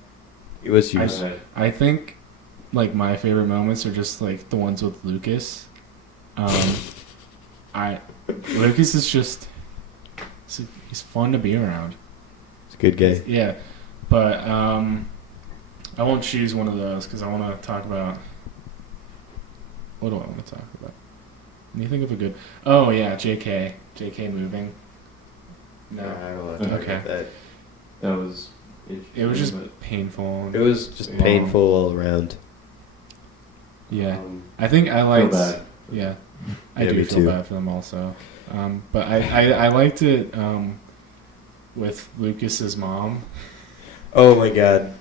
It was I- yours. I think like my favorite moments are just like the ones with Lucas. Lucas is just he's fun to be around. It's a good guy. Yeah, but I won't choose one of those because I want to talk about. What do I want to talk about? Can you think of a good? Oh yeah, JK moving. No, I don't want to talk Okay. about that. That was. it was just but, painful. It was just Yeah. painful all around. Yeah, um, I think I feel liked. bad. Yeah, I Yeah, do me feel too. bad for them also. But I liked it with Lucas's mom. Oh my god.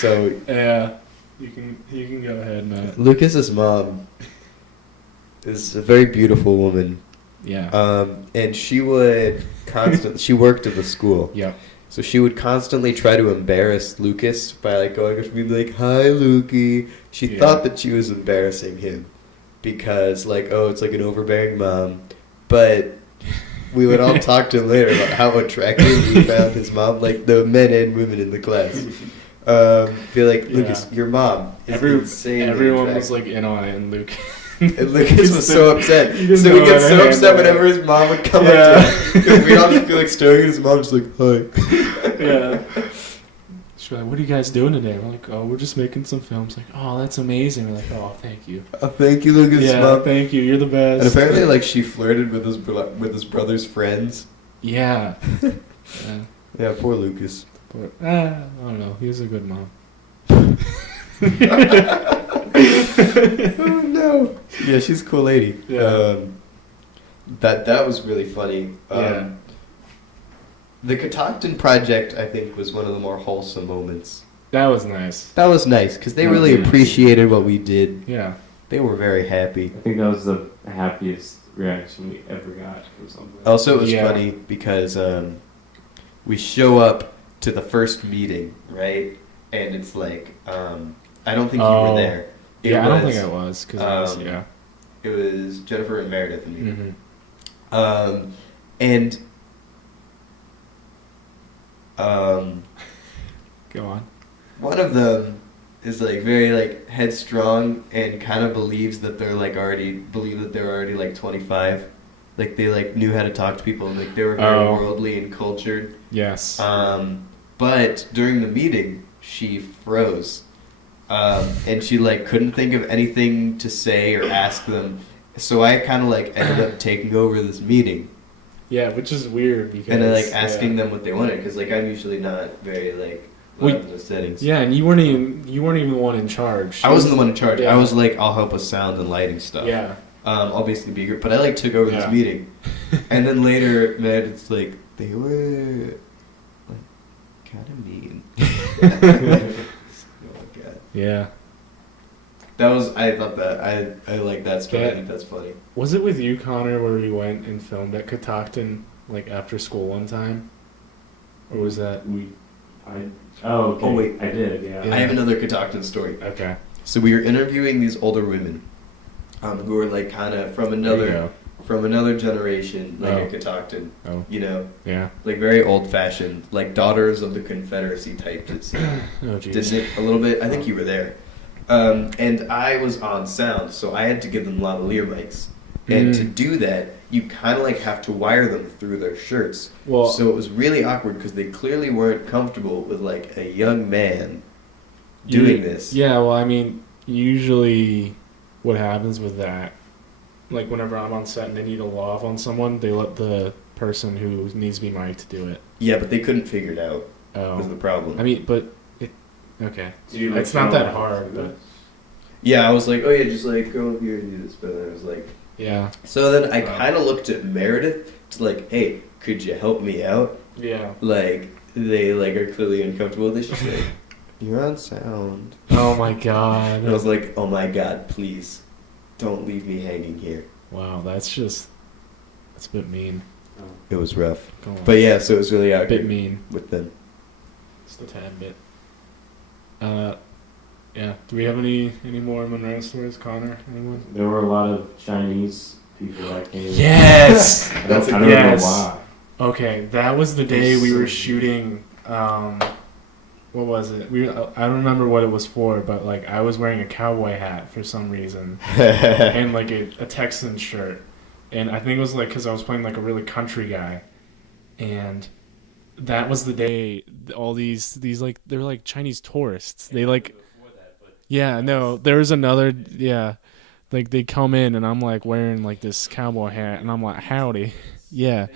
So Yeah, you can go ahead, Matt. Lucas's mom is a very beautiful woman. Yeah. And she would she worked at the school. Yep. So she would constantly try to embarrass Lucas by like going up to me and being like, "Hi, Lukey." She Yeah. thought that she was embarrassing him because like, oh, it's like an overbearing mom. But we would all talk to him later about how attractive we found his mom, like the men and women in the class. Be like, Lucas, Yeah. your mom is insanely Everyone was attractive. like in on it, and Luke. And Lucas was so upset. He didn't So know we get how to so handle upset it. whenever his mom would come Yeah. up to him. Because we'd all just be like staring at his mom, just like, hi. Yeah. She's like, "What are you guys doing today?" We're like, "Oh, we're just making some films." Like, "Oh, that's amazing." We're like, "Oh, thank you." Oh, thank you, Lucas' Yeah, mom. thank you. You're the best. And apparently, like, she flirted with his brother's friends. Yeah. Yeah. Yeah, poor Lucas. But, I don't know. He was a good mom. Oh no. Yeah, she's a cool lady. Yeah. That was really funny. Yeah. The Catoctin project, I think, was one of the more wholesome moments. That was nice. That was nice because they That really was nice. appreciated what we did. Yeah. They were very happy. I think that was the happiest reaction we ever got from something. Also, it was Yeah. funny because we show up to the first meeting, right? And it's like, I don't think you Oh. were there. It I don't was- think I was. Cause yeah. It was Jennifer and Meredith and me. Mm-hmm. And Go on. one of them is like very like headstrong and kind of believes that they're already like 25. Like they like knew how to talk to people, like they were very Oh. worldly and cultured. Yes. But during the meeting, she froze. And she like couldn't think of anything to say or ask them. So I kind of like ended up taking over this meeting. Yeah, which is weird because. And I like asking them what they wanted because like I'm usually not very like loud in those settings. Yeah, and you weren't even the one in charge. I wasn't the one in charge. Yeah. I was like, I'll help with sound and lighting stuff. Yeah. I'll basically be here, but I like took over Yeah. this meeting, and then later, man, it's like they were like kind of mean. Oh my god, Yeah. that was I thought that I like that story. Yeah. I think that's funny. Was it with you, Connor, where we went and filmed at Catoctin like after school one time, or was that? Okay. Oh, wait. I did, yeah. Yeah. I have another Catoctin story. Okay. So we were interviewing these older women, who were like kind of from There you another go. from another generation, like Oh. a Catoctin. Oh. You know, Yeah. like very old-fashioned, like Daughters of the Confederacy type. Did Oh, jeez. it a little bit? I think you were there. And I was on sound, so I had to give them lavalier mics. And to do that, you kind of like have to wire them through their shirts. Well, So it was really awkward because they clearly weren't comfortable with like a young man doing this. Yeah, well, I mean, usually what happens with that, like whenever I'm on set and they need a lav on someone, they let the person who needs to be mic'd do it. Yeah, but they couldn't figure it out. Was the Oh. problem. I mean, but okay. Do you, like, It's not know that how to hard, do but Yeah, I was like, oh yeah, just like go here and do this. But I was like, yeah. so then I kind of looked at Meredith to like, hey, could you help me out? Yeah. Like they like are clearly uncomfortable with this. She's like, you're on sound. Oh my god. And I was like, oh my god, please, don't leave me hanging here. Wow, that's a bit mean. It was rough. Go on. But yeah, so it was really a bit awkward mean. with them. Just a tad bit. Yeah. Do we have any more Monroe stories, Connor? Anyone? There were a lot of Chinese people that came. Yes. I That's don't a know yes. why. Okay, that was the day we So- were shooting. What was it? I don't remember what it was for, but like I was wearing a cowboy hat for some reason and like a Texan shirt, and I think it was like because I was playing like a really country guy, and that was the day all these like they're like Chinese tourists. They like yeah no there was another yeah like they come in and I'm like wearing like this cowboy hat and I'm like howdy yeah.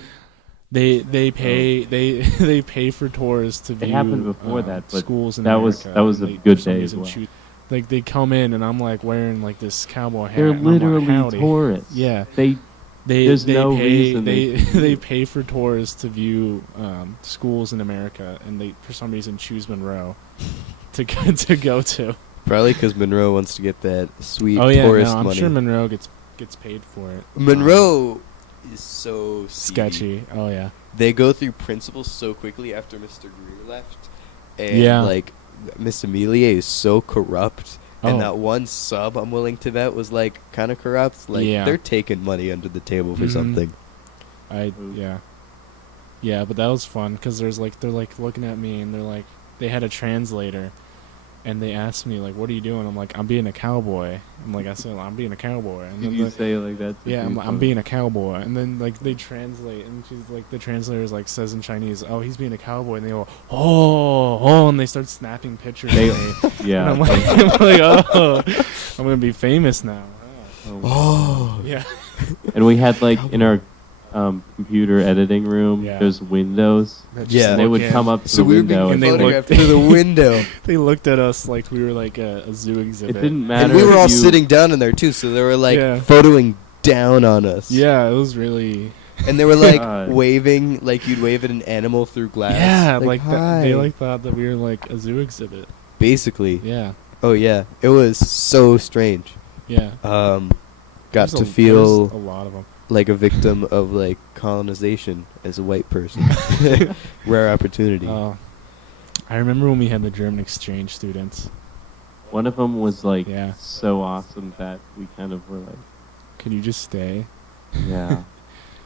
They pay for tours to view. It happened before that, but schools in that was America. a They, good for some day as reason, well. like they come in and I'm like wearing like this cowboy hat. They're and I'm like, literally howdy. tourists. Yeah, They There's no pay, reason they pay for tours to view schools in America, and they for some reason choose Monroe to go to. Probably because Monroe wants to get that sweet Oh yeah, tourist no, I'm money. sure Monroe gets paid for it. Monroe is so seedy. Sketchy. Oh yeah. They go through principals so quickly after Mr. Greer left, and Yeah. like Miss Amelia is so corrupt. And Oh. that one sub I'm willing to bet was like kind of corrupt. Like Yeah. they're taking money under the table for Mhm. something. Yeah, but that was fun because they're like looking at me and they're like they had a translator, and they asked me like, "What are you doing?" I'm like, "I'm being a cowboy." I said, "I'm being a cowboy." And Did then you the- say it like that? to yeah, I'm people? being a cowboy, and then like they translate, and she's like the translator's like says in Chinese, "Oh, he's being a cowboy," and they go, "Oh," and they start snapping pictures They- of me. Yeah. And I'm like, "Oh, I'm gonna be famous now." Oh. Oh, Yeah. And we had like in our computer editing room, Yeah. there's windows. Yeah. And they would Look come in. up to so the we were being window and they photographed looked- through the window, They looked at us like we were like a zoo exhibit. it didn't matter. and we were if all you- sitting down in there too. So they were like Yeah. photoing down on us. Yeah, it was really. and they were like God. waving, like you'd wave at an animal through glass. Yeah, like hi. they like thought that we were like a zoo exhibit. Basically. Yeah, Oh yeah, it was so strange. yeah. Got There's to feel a lot of them. like a victim of like colonization as a white person. Rare opportunity. I remember when we had the German exchange students. One of them was like Yeah. so awesome that we kind of were like, Could you just stay? yeah.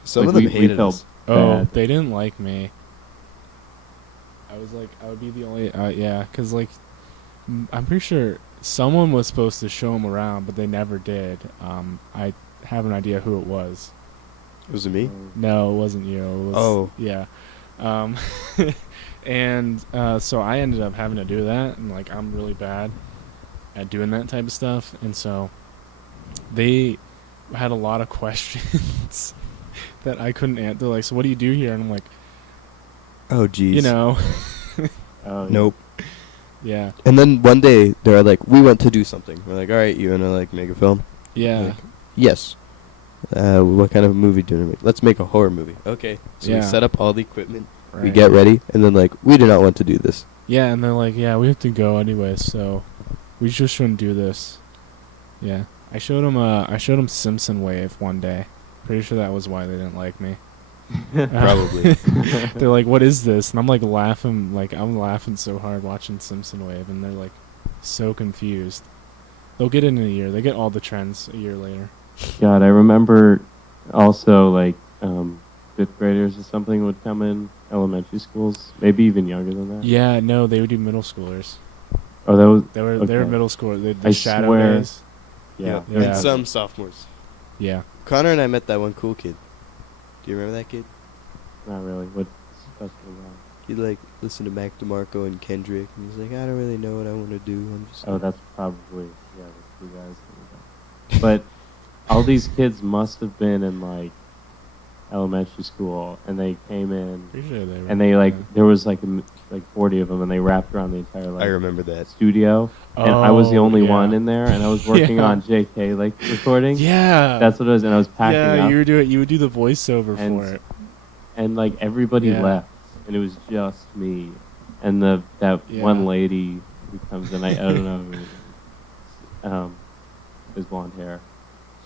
Some like of them we hated felt us. Oh, bad. they didn't like me. I was like, I would be the only. Yeah, because like, I'm pretty sure someone was supposed to show them around, but they never did. I have an idea who it was. Was it me? No, it wasn't you. It was, Oh. yeah. And so I ended up having to do that, and like I'm really bad at doing that type of stuff, and so they had a lot of questions that I couldn't answer. They're like, "So what do you do here?" And I'm like, Oh geez. you know, Oh, yeah. Nope. yeah, And then one day they're like, "We want to do something." We're like, "All right, you wanna like make a film?" yeah, Like, yes. What kind of movie do you want to make? Let's make a horror movie. Okay. So Yeah. we set up all the equipment. right. We get ready, and then like, we do not want to do this. yeah, and they're like, "Yeah, we have to go anyway, so we just shouldn't do this." Yeah, I showed them Simpson Wave one day. Pretty sure that was why they didn't like me. Probably. They're like, "What is this?" And I'm like laughing, like I'm laughing so hard watching Simpson Wave, and they're like so confused. They'll get it in a year. They get all the trends a year later. God, I remember Also, like fifth graders or something would come in elementary schools, maybe even younger than that. Yeah, no, they would do middle schoolers. Oh, that was They were okay. middle school. The I shadow swear. days. Yeah, Yeah. And some sophomores. Yeah. Connor and I met that one cool kid. Do you remember that kid? not really. What's special about? He like listened to Mac DeMarco and Kendrick, and he's like, I don't really know what I want to do. I'm just. Oh, that's probably the two guys. But all these kids must have been in like elementary school, and they came in, Pretty sure they were. and they like there was like 40 of them, and they wrapped around the entire like I remember that. studio, and I was the only yeah. one in there, and I was working Yeah. on JK like recording. Yeah. That's what it was, and I was packing yeah, up, you would do the voiceover And- for it. and like everybody Yeah. left, and it was just me, and that Yeah. one lady who comes in. I don't know, his blonde hair.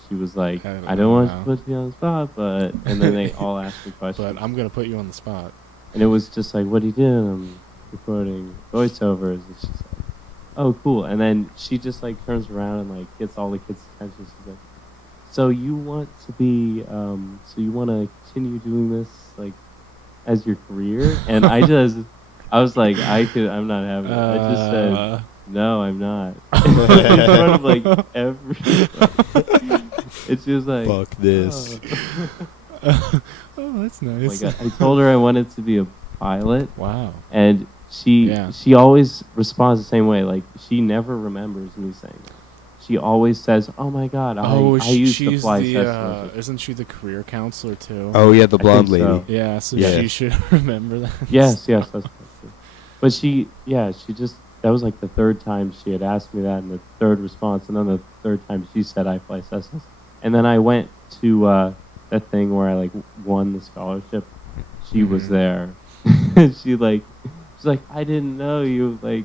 She was like, I don't want to put you on the spot, but and then they all asked me questions. But I'm gonna put you on the spot. And it was just like, what are you doing? I'm recording voiceovers. And she's like, oh, cool. And then she just like turns around and like gets all the kids' attention. She's like, so you want to be, so you want to continue doing this like as your career? And I was like, I'm not having it. I just said, no, I'm not. In front of like everybody. And she was like, Fuck this. Oh, that's nice. Like I told her I wanted to be a pilot. Wow. And she always responds the same way. Like she never remembers me saying that. She always says, "Oh my God, I used to she's fly the, Cessna." isn't she the career counselor too? Oh yeah, the I blonde think lady. so. Yeah, so Yeah. she should remember that. Yes, that's true. But she just that was like the third time she had asked me that, and the third response, and then the third time she said I fly Cessnas, and then I went to that thing where I like won the scholarship. She was there. she's like, I didn't know you like.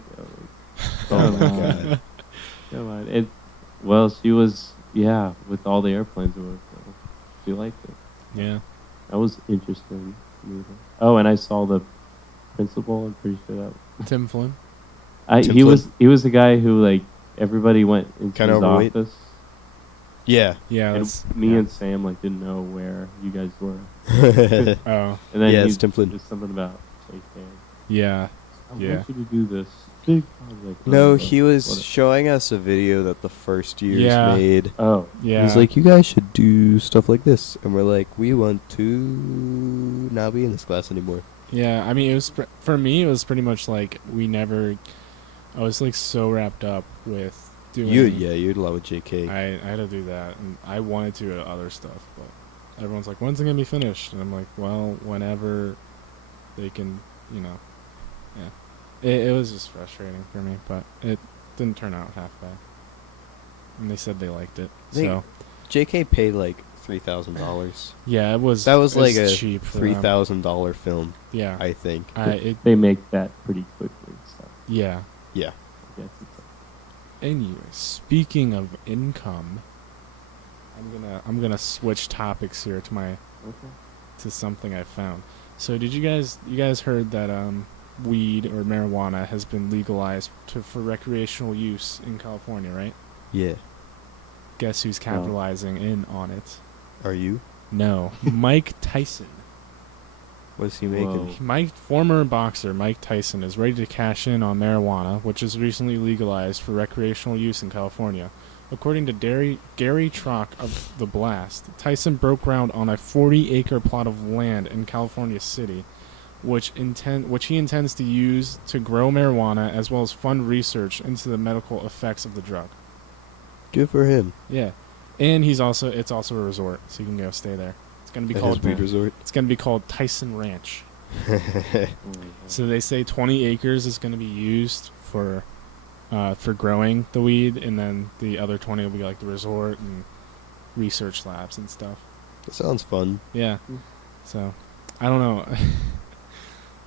Oh my God. Come on. Well, she was, with all the airplanes it was. So she liked it. Yeah. That was interesting. Oh, and I saw the principal. I'm pretty sure that. Tim Flynn. Tim He Flynn? was the guy who like everybody went into Kinda his overweight? office. Yeah, And that's me yeah. and Sam like didn't know where you guys were. Oh, And then Yeah, he it's Tim Flynn. was something about JK. yeah. I Yeah. want you to do this big project. No, What- he was what- showing us a video that the first years Yeah. made. Oh, Yeah. He's like, you guys should do stuff like this, and we're like, we want to not be in this class anymore. Yeah, I mean, it was for me. It was pretty much like I was like so wrapped up with doing. You had a lot with JK. I had to do that, and I wanted to do other stuff, but everyone's like, "When's it gonna be finished?" And I'm like, "Well, whenever they can, you know." Yeah, it was just frustrating for me, but it didn't turn out half bad. And they said they liked it, so JK paid like $3,000. yeah, it was. That was it like a cheap for them. $3,000 film, Yeah, I think. they make that pretty quickly. So yeah. Yeah. I guess it's Anyway, speaking of income, I'm gonna switch topics here to something I found. So did you guys heard that weed or marijuana has been legalized for recreational use in California, right? Yeah. Guess who's capitalizing in on it? Are you? No, Mike Tyson. What's he Whoa. making? Former boxer Mike Tyson is ready to cash in on marijuana, which is recently legalized for recreational use in California. According to Gary Trock of The Blast, Tyson broke ground on a 40-acre plot of land in California City, which he intends to use to grow marijuana as well as fund research into the medical effects of the drug. Good for him. Yeah, and it's also a resort, so you can go stay there. It's gonna be At his called weed resort. It's gonna be called Tyson Ranch. So they say 20 acres is going to be used for growing the weed, and then the other 20 will be like the resort and research labs and stuff. That sounds fun. Yeah. So, I don't know.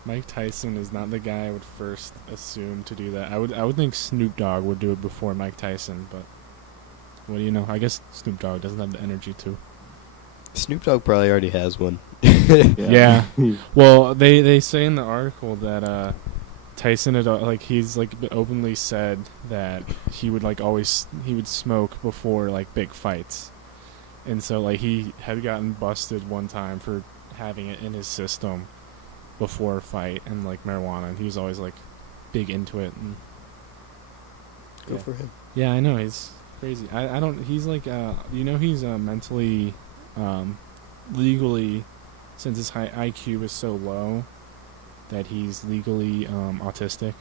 Mike Tyson is not the guy I would first assume to do that. I would think Snoop Dogg would do it before Mike Tyson, but what do you know? I guess Snoop Dogg doesn't have the energy to. Snoop Dogg probably already has one. Yeah. Well, they say in the article that Tyson had he's openly said that he would he would smoke before big fights, And so like he had gotten busted one time for having it in his system before a fight and like marijuana, and he was always like big into it. And Good for him. yeah, I know, he's crazy. I don't. He's like he's mentally, legally, since his high IQ is so low, that he's legally autistic.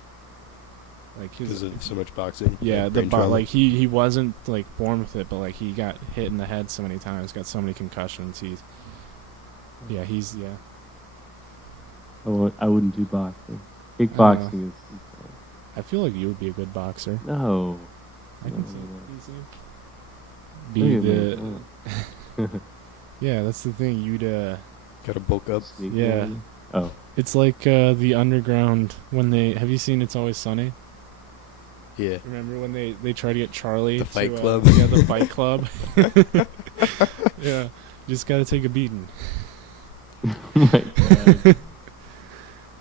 Like Because of so much boxing. yeah, brain trauma. like he wasn't like born with it, but like he got hit in the head so many times, got so many concussions. He's yeah. I wouldn't do boxing. Kickboxing is. I feel like you would be a good boxer. No. I can see that. be Look the at me. yeah. That's the thing. You'd Gotta bulk up. Sneak yeah. in. Oh. It's like the underground when they have you seen It's Always Sunny? Yeah. Remember when they try to get Charlie The Fight to, Club. Yeah, the Fight Club. Yeah, you just gotta take a beating. Oh my God.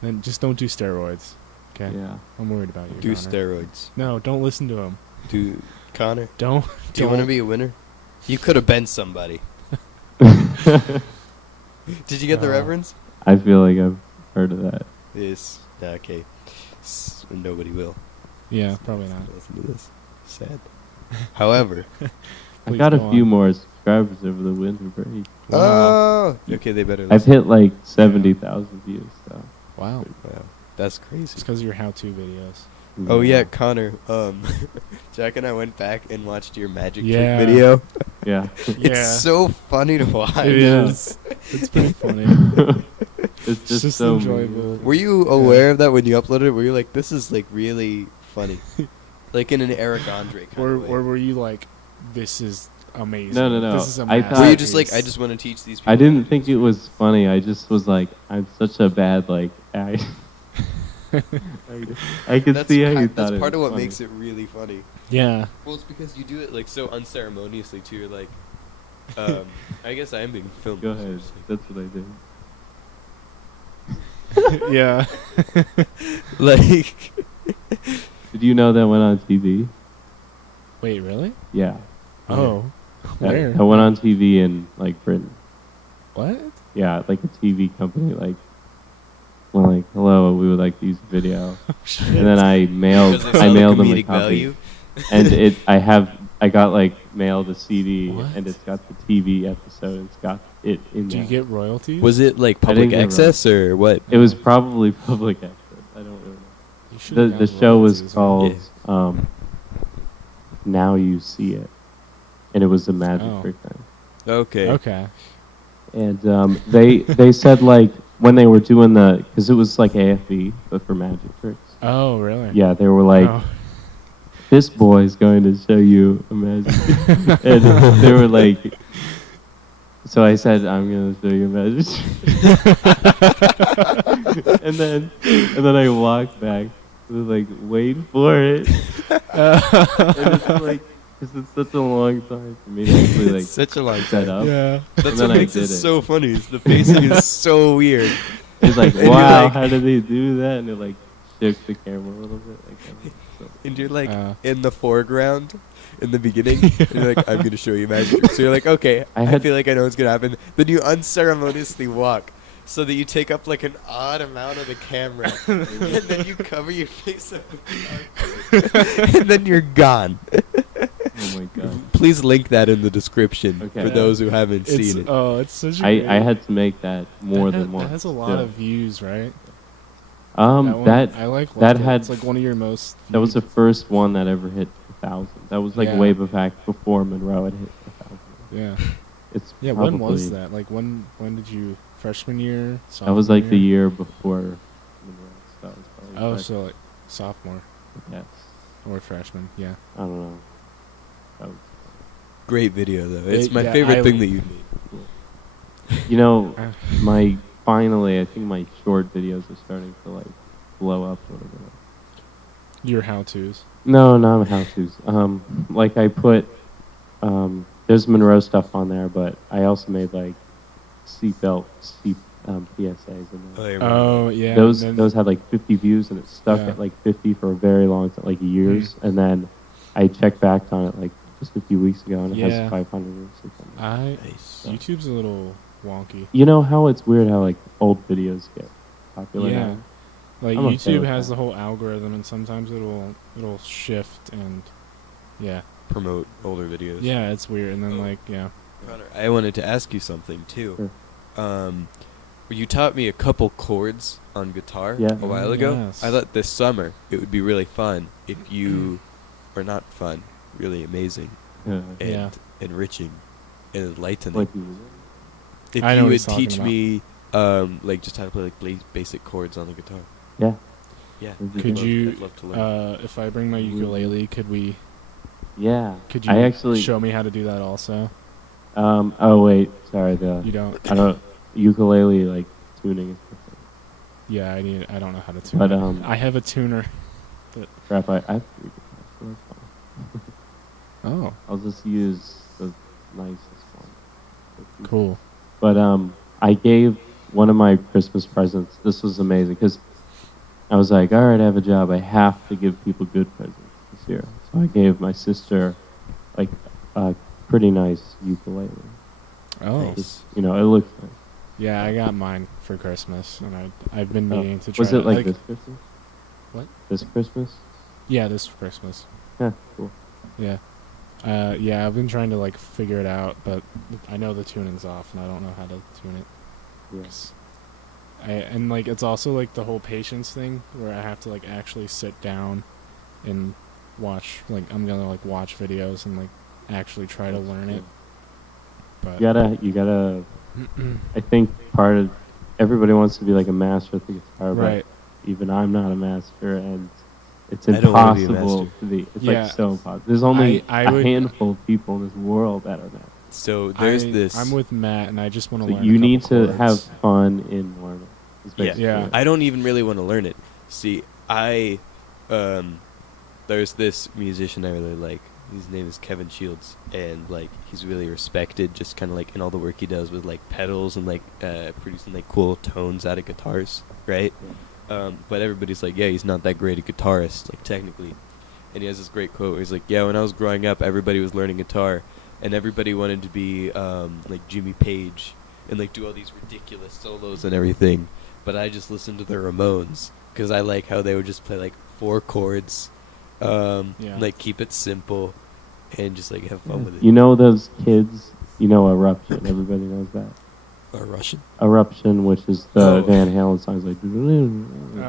Then just don't do steroids. Okay. Yeah. I'm worried about you. Do Connor. steroids. No, don't listen to him. Do Connor. Don't. Do you want to be a winner? You could have been somebody. Did you get the reference? I feel like I've heard of that. Yes. Okay. Nobody will. Yeah, probably not. Listen to this. Sad. However. I Please got a go few on. more subscribers over the winter break. Oh. Okay, they better. I've Listen. hit like 70,000 views. So. Wow. Wow, that's It's crazy. because of your how-to videos. Oh yeah, Connor. Jack and I went back and watched your magic Yeah. trick video. Yeah. Yeah. It's so funny to watch. It is. It's pretty funny. It's It's just so enjoyable. Were you aware of that when you uploaded it? Were you like, this is like really funny, like in an Eric Andre kind Or of way? were you like, this is amazing? No. This is a I thought- Were you just like, I masterpiece. just want to teach these people? I didn't think it was funny. I just was like, I'm such a bad like act. I could see how you thought That's it part of was what funny. makes it really funny. Yeah. Well, it's because you do it like so unceremoniously too. You're like, I guess I am being filmed. Go ahead. That's what I did. Yeah. Like, Did you know that went on TV? Wait, really? Yeah. Oh. Where? I went on TV in like Britain. What? Yeah, like a TV company. Like, well, like, hello, we would like to use a video, and then I mailed because they saw the them a comedic copy, value. and I got like mailed a CD, What? and it's got the TV episode. It's got it in Do there. you get royalties? Was it like I public didn't get access or what? It was probably public access. I don't really know. You should've The gotten show was royalties. called Now You See It, and it was a magic Oh. trick thing. Okay. Okay. And they said like when they were doing because it was like AFV but for magic tricks. Oh, really? Yeah, they were like, Oh. this boy is going to show you a magic trick. And they were like, so I said, I'm going to show you a magic trick. and then I walked back. It was like, wait for it. And it's like, because it's such a long time for me to actually like It's such a long set time. up. Yeah. That's And what then I makes it did it. so funny. Is the pacing is so weird. It's like, And you're wow, like- how did they do that? And it like shook the camera a little bit. Like, so. And you're like Uh. in the foreground in the beginning. And you're like, I'm going to show you magic. So you're like, okay, I I had- feel like I know what's going to happen. Then you unceremoniously walk so that you take up like an odd amount of the camera. And then you cover your face up with the arm. And then you're gone. Oh my god. Please link that in the description Okay. for those who haven't It's seen it. it's such a I great- had to make that more that than once. That has a lot too. of views, right? That I like that it. had- It's like one of your most. that was the first one that ever hit 1,000. That was like Yeah. way back before Monroe had hit 1,000. Yeah. It's Yeah. When was probably- that? Like when did you freshman year? That was like sophomore the year before Monroe. So that was probably Oh, back- so like sophomore yes. or freshman? Yeah. I don't know. That was- Great video though. It's It- my yeah, favorite I- thing that you made. You know, Uh, I think my short videos are starting to like blow up a little bit. Your how-tos. No, not how-tos. Like I put, there's Monroe stuff on there, but I also made like seatbelt PSAs in there. Oh yeah. Those and then- those had like 50 views, and it stuck Yeah. at like 50 for a very long time, like years. And then I checked back on it like just a few weeks ago, and it Yeah. has 500 or something. Nice. YouTube's a little wonky. You know how it's weird how like old videos get popular Yeah. now? Like I'm okay YouTube with has that. the whole algorithm, and sometimes it'll shift, and yeah, Promote older videos. yeah, it's weird. And then Oh. like yeah, Connor, I wanted to ask you something too. Sure. You taught me a couple chords on guitar Yeah. a while ago. Yes. I thought this summer it would be really fun if you, or not fun, really amazing Yeah. and Yeah. enriching and enlightening. Like music. If I know you what would he's talking teach about. me, like just how to play like basic chords on the guitar. Yeah. Yeah. That'd be could cool. you? I'd love to learn. If I bring my ukulele, could Yeah. Could you I actually. show me how to do that also? Oh wait. Sorry. You don't. I don't. Ukulele like tuning is different. Yeah, I don't know how to tune. But, it. I have a tuner. Crap. I have 3 guitars. So that's fine. Oh, I'll just use the nicest one. cool. But I gave one of my Christmas presents. This was amazing because I was like, all right, I have a job. I have to give people good presents this year. So I gave my sister like a pretty nice ukulele. Oh, Just, it looks nice. yeah, I got mine for Christmas, and I've been meaning to try. Was it to, like this Christmas? What? This Christmas? Yeah, this Christmas. Yeah, cool. Yeah. Yeah, I've been trying to like figure it out, but I know the tuning's off, and I don't know how to tune it. Yes. And like it's also like the whole patience thing where I have to like actually sit down and watch. Like I'm gonna like watch videos and like actually try to learn it. But You gotta. I think part of everybody wants to be like a master at the guitar, right. but even I'm not a master, and it's I don't wanna be a impossible master. to be. It's Yeah. like so impossible. There's only I a would- handful of people in this world that are masters. So there's this. I'm with Matt, and I just want to So learn. you a couple need to chords. have fun in learning. is Yeah. basically Yeah. it. I don't even really want to learn it. See, there's this musician I really like. His name is Kevin Shields, and like he's really respected, just kind of like in all the work he does with like pedals and like producing like cool tones out of guitars, right? But everybody's like, yeah, he's not that great a guitarist, like technically. And he has this great quote where he's like, yeah, when I was growing up, everybody was learning guitar, and everybody wanted to be like Jimmy Page and like do all these ridiculous solos and everything. But I just listened to the Ramones because I like how they would just play like 4 chords, like keep it simple, and just like have fun with it. You know those kids? You know Eruption. Everybody knows that. Or Russian. Eruption, which is the Oh. Van Halen songs, like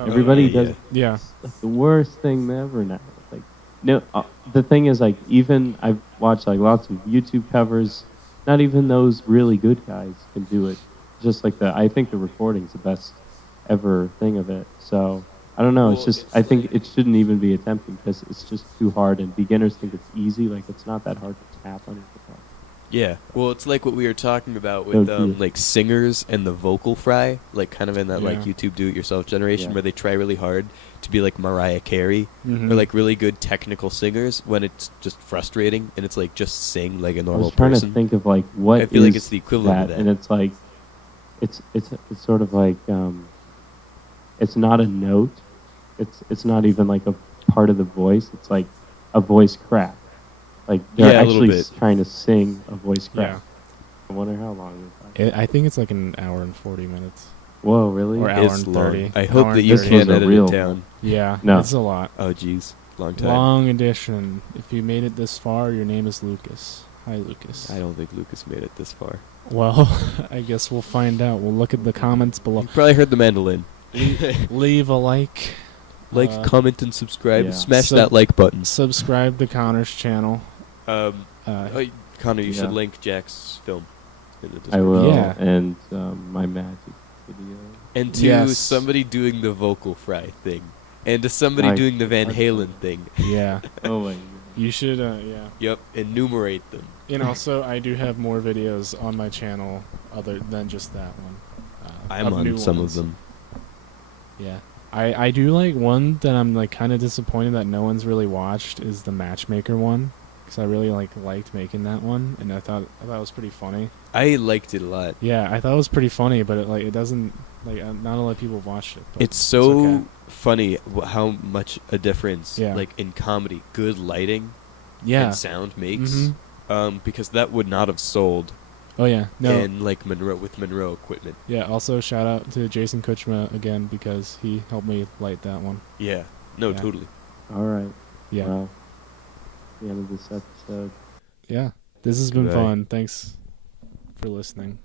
everybody yeah, does. yeah. Yeah. It's like the worst thing ever now. Like, no, the thing is, like, even I've watched like lots of YouTube covers. Not even those really good guys can do it. Just like I think the recording's the best ever thing of it. So I don't know. Well, it's just it's I think like- it shouldn't even be attempting because it's just too hard, and beginners think it's easy. Like it's not that hard to tap on your guitar. Yeah, well, it's like what we were talking about with Oh, dear. like singers and the vocal fry, like kind of in that like Yeah. YouTube do-it-yourself generation Yeah. where they try really hard to be like Mariah Carey Mhm. or like really good technical singers when it's just frustrating and it's like just sing like a I normal was trying person. to think of like what I feel like is it's the equivalent of that. and it's like it's sort of like it's not a note. It's not even like a part of the voice. It's like a voice crack. Like they're Yeah, a little actually bit. trying to sing a voice crack. Yeah. I wonder how long is that. I think it's like an hour and 40 minutes. Whoa, really? Or hour It's and long. 30. I hope Hour that and you This 30. was can a edit real it down. Yeah, No. it's a lot. Oh, jeez. Long time. Long edition. If you made it this far, your name is Lucas. Hi, Lucas. I don't think Lucas made it this far. Well, I guess we'll find out. We'll look at the comments below. You probably heard the mandolin. Leave a like. Like, comment, and subscribe. Yeah. Smash Sub- that like button. Subscribe to Connor's channel. Oh, Connor, you should Yeah. link Jack's film in the I description. will. Yeah. And my magic video. And to Yes. somebody doing the vocal fry thing. And to somebody I- doing the Van I- Halen thing. Yeah. Oh my god. You should, yeah. Yep, enumerate them. And also, I do have more videos on my channel other than just that one. I'm new on some ones. of them. Yeah. I do like one that I'm like kind of disappointed that no one's really watched is the Matchmaker one. Because I really liked making that one, and I thought it was pretty funny. I liked it a lot. Yeah, I thought it was pretty funny, but it doesn't not a lot of people have watched it. But It's so okay. funny how much a difference, Yeah. like in comedy, good lighting Yeah. and sound makes, Mhm. because that would not have sold Oh yeah. No. in like Monroe equipment. Yeah. Also, shout out to Jason Kuchma again because he helped me light that one. Yeah. No, Yeah. totally. All right. Yeah. Well, the end of this episode. Yeah. This has been Goodbye. fun. Thanks for listening.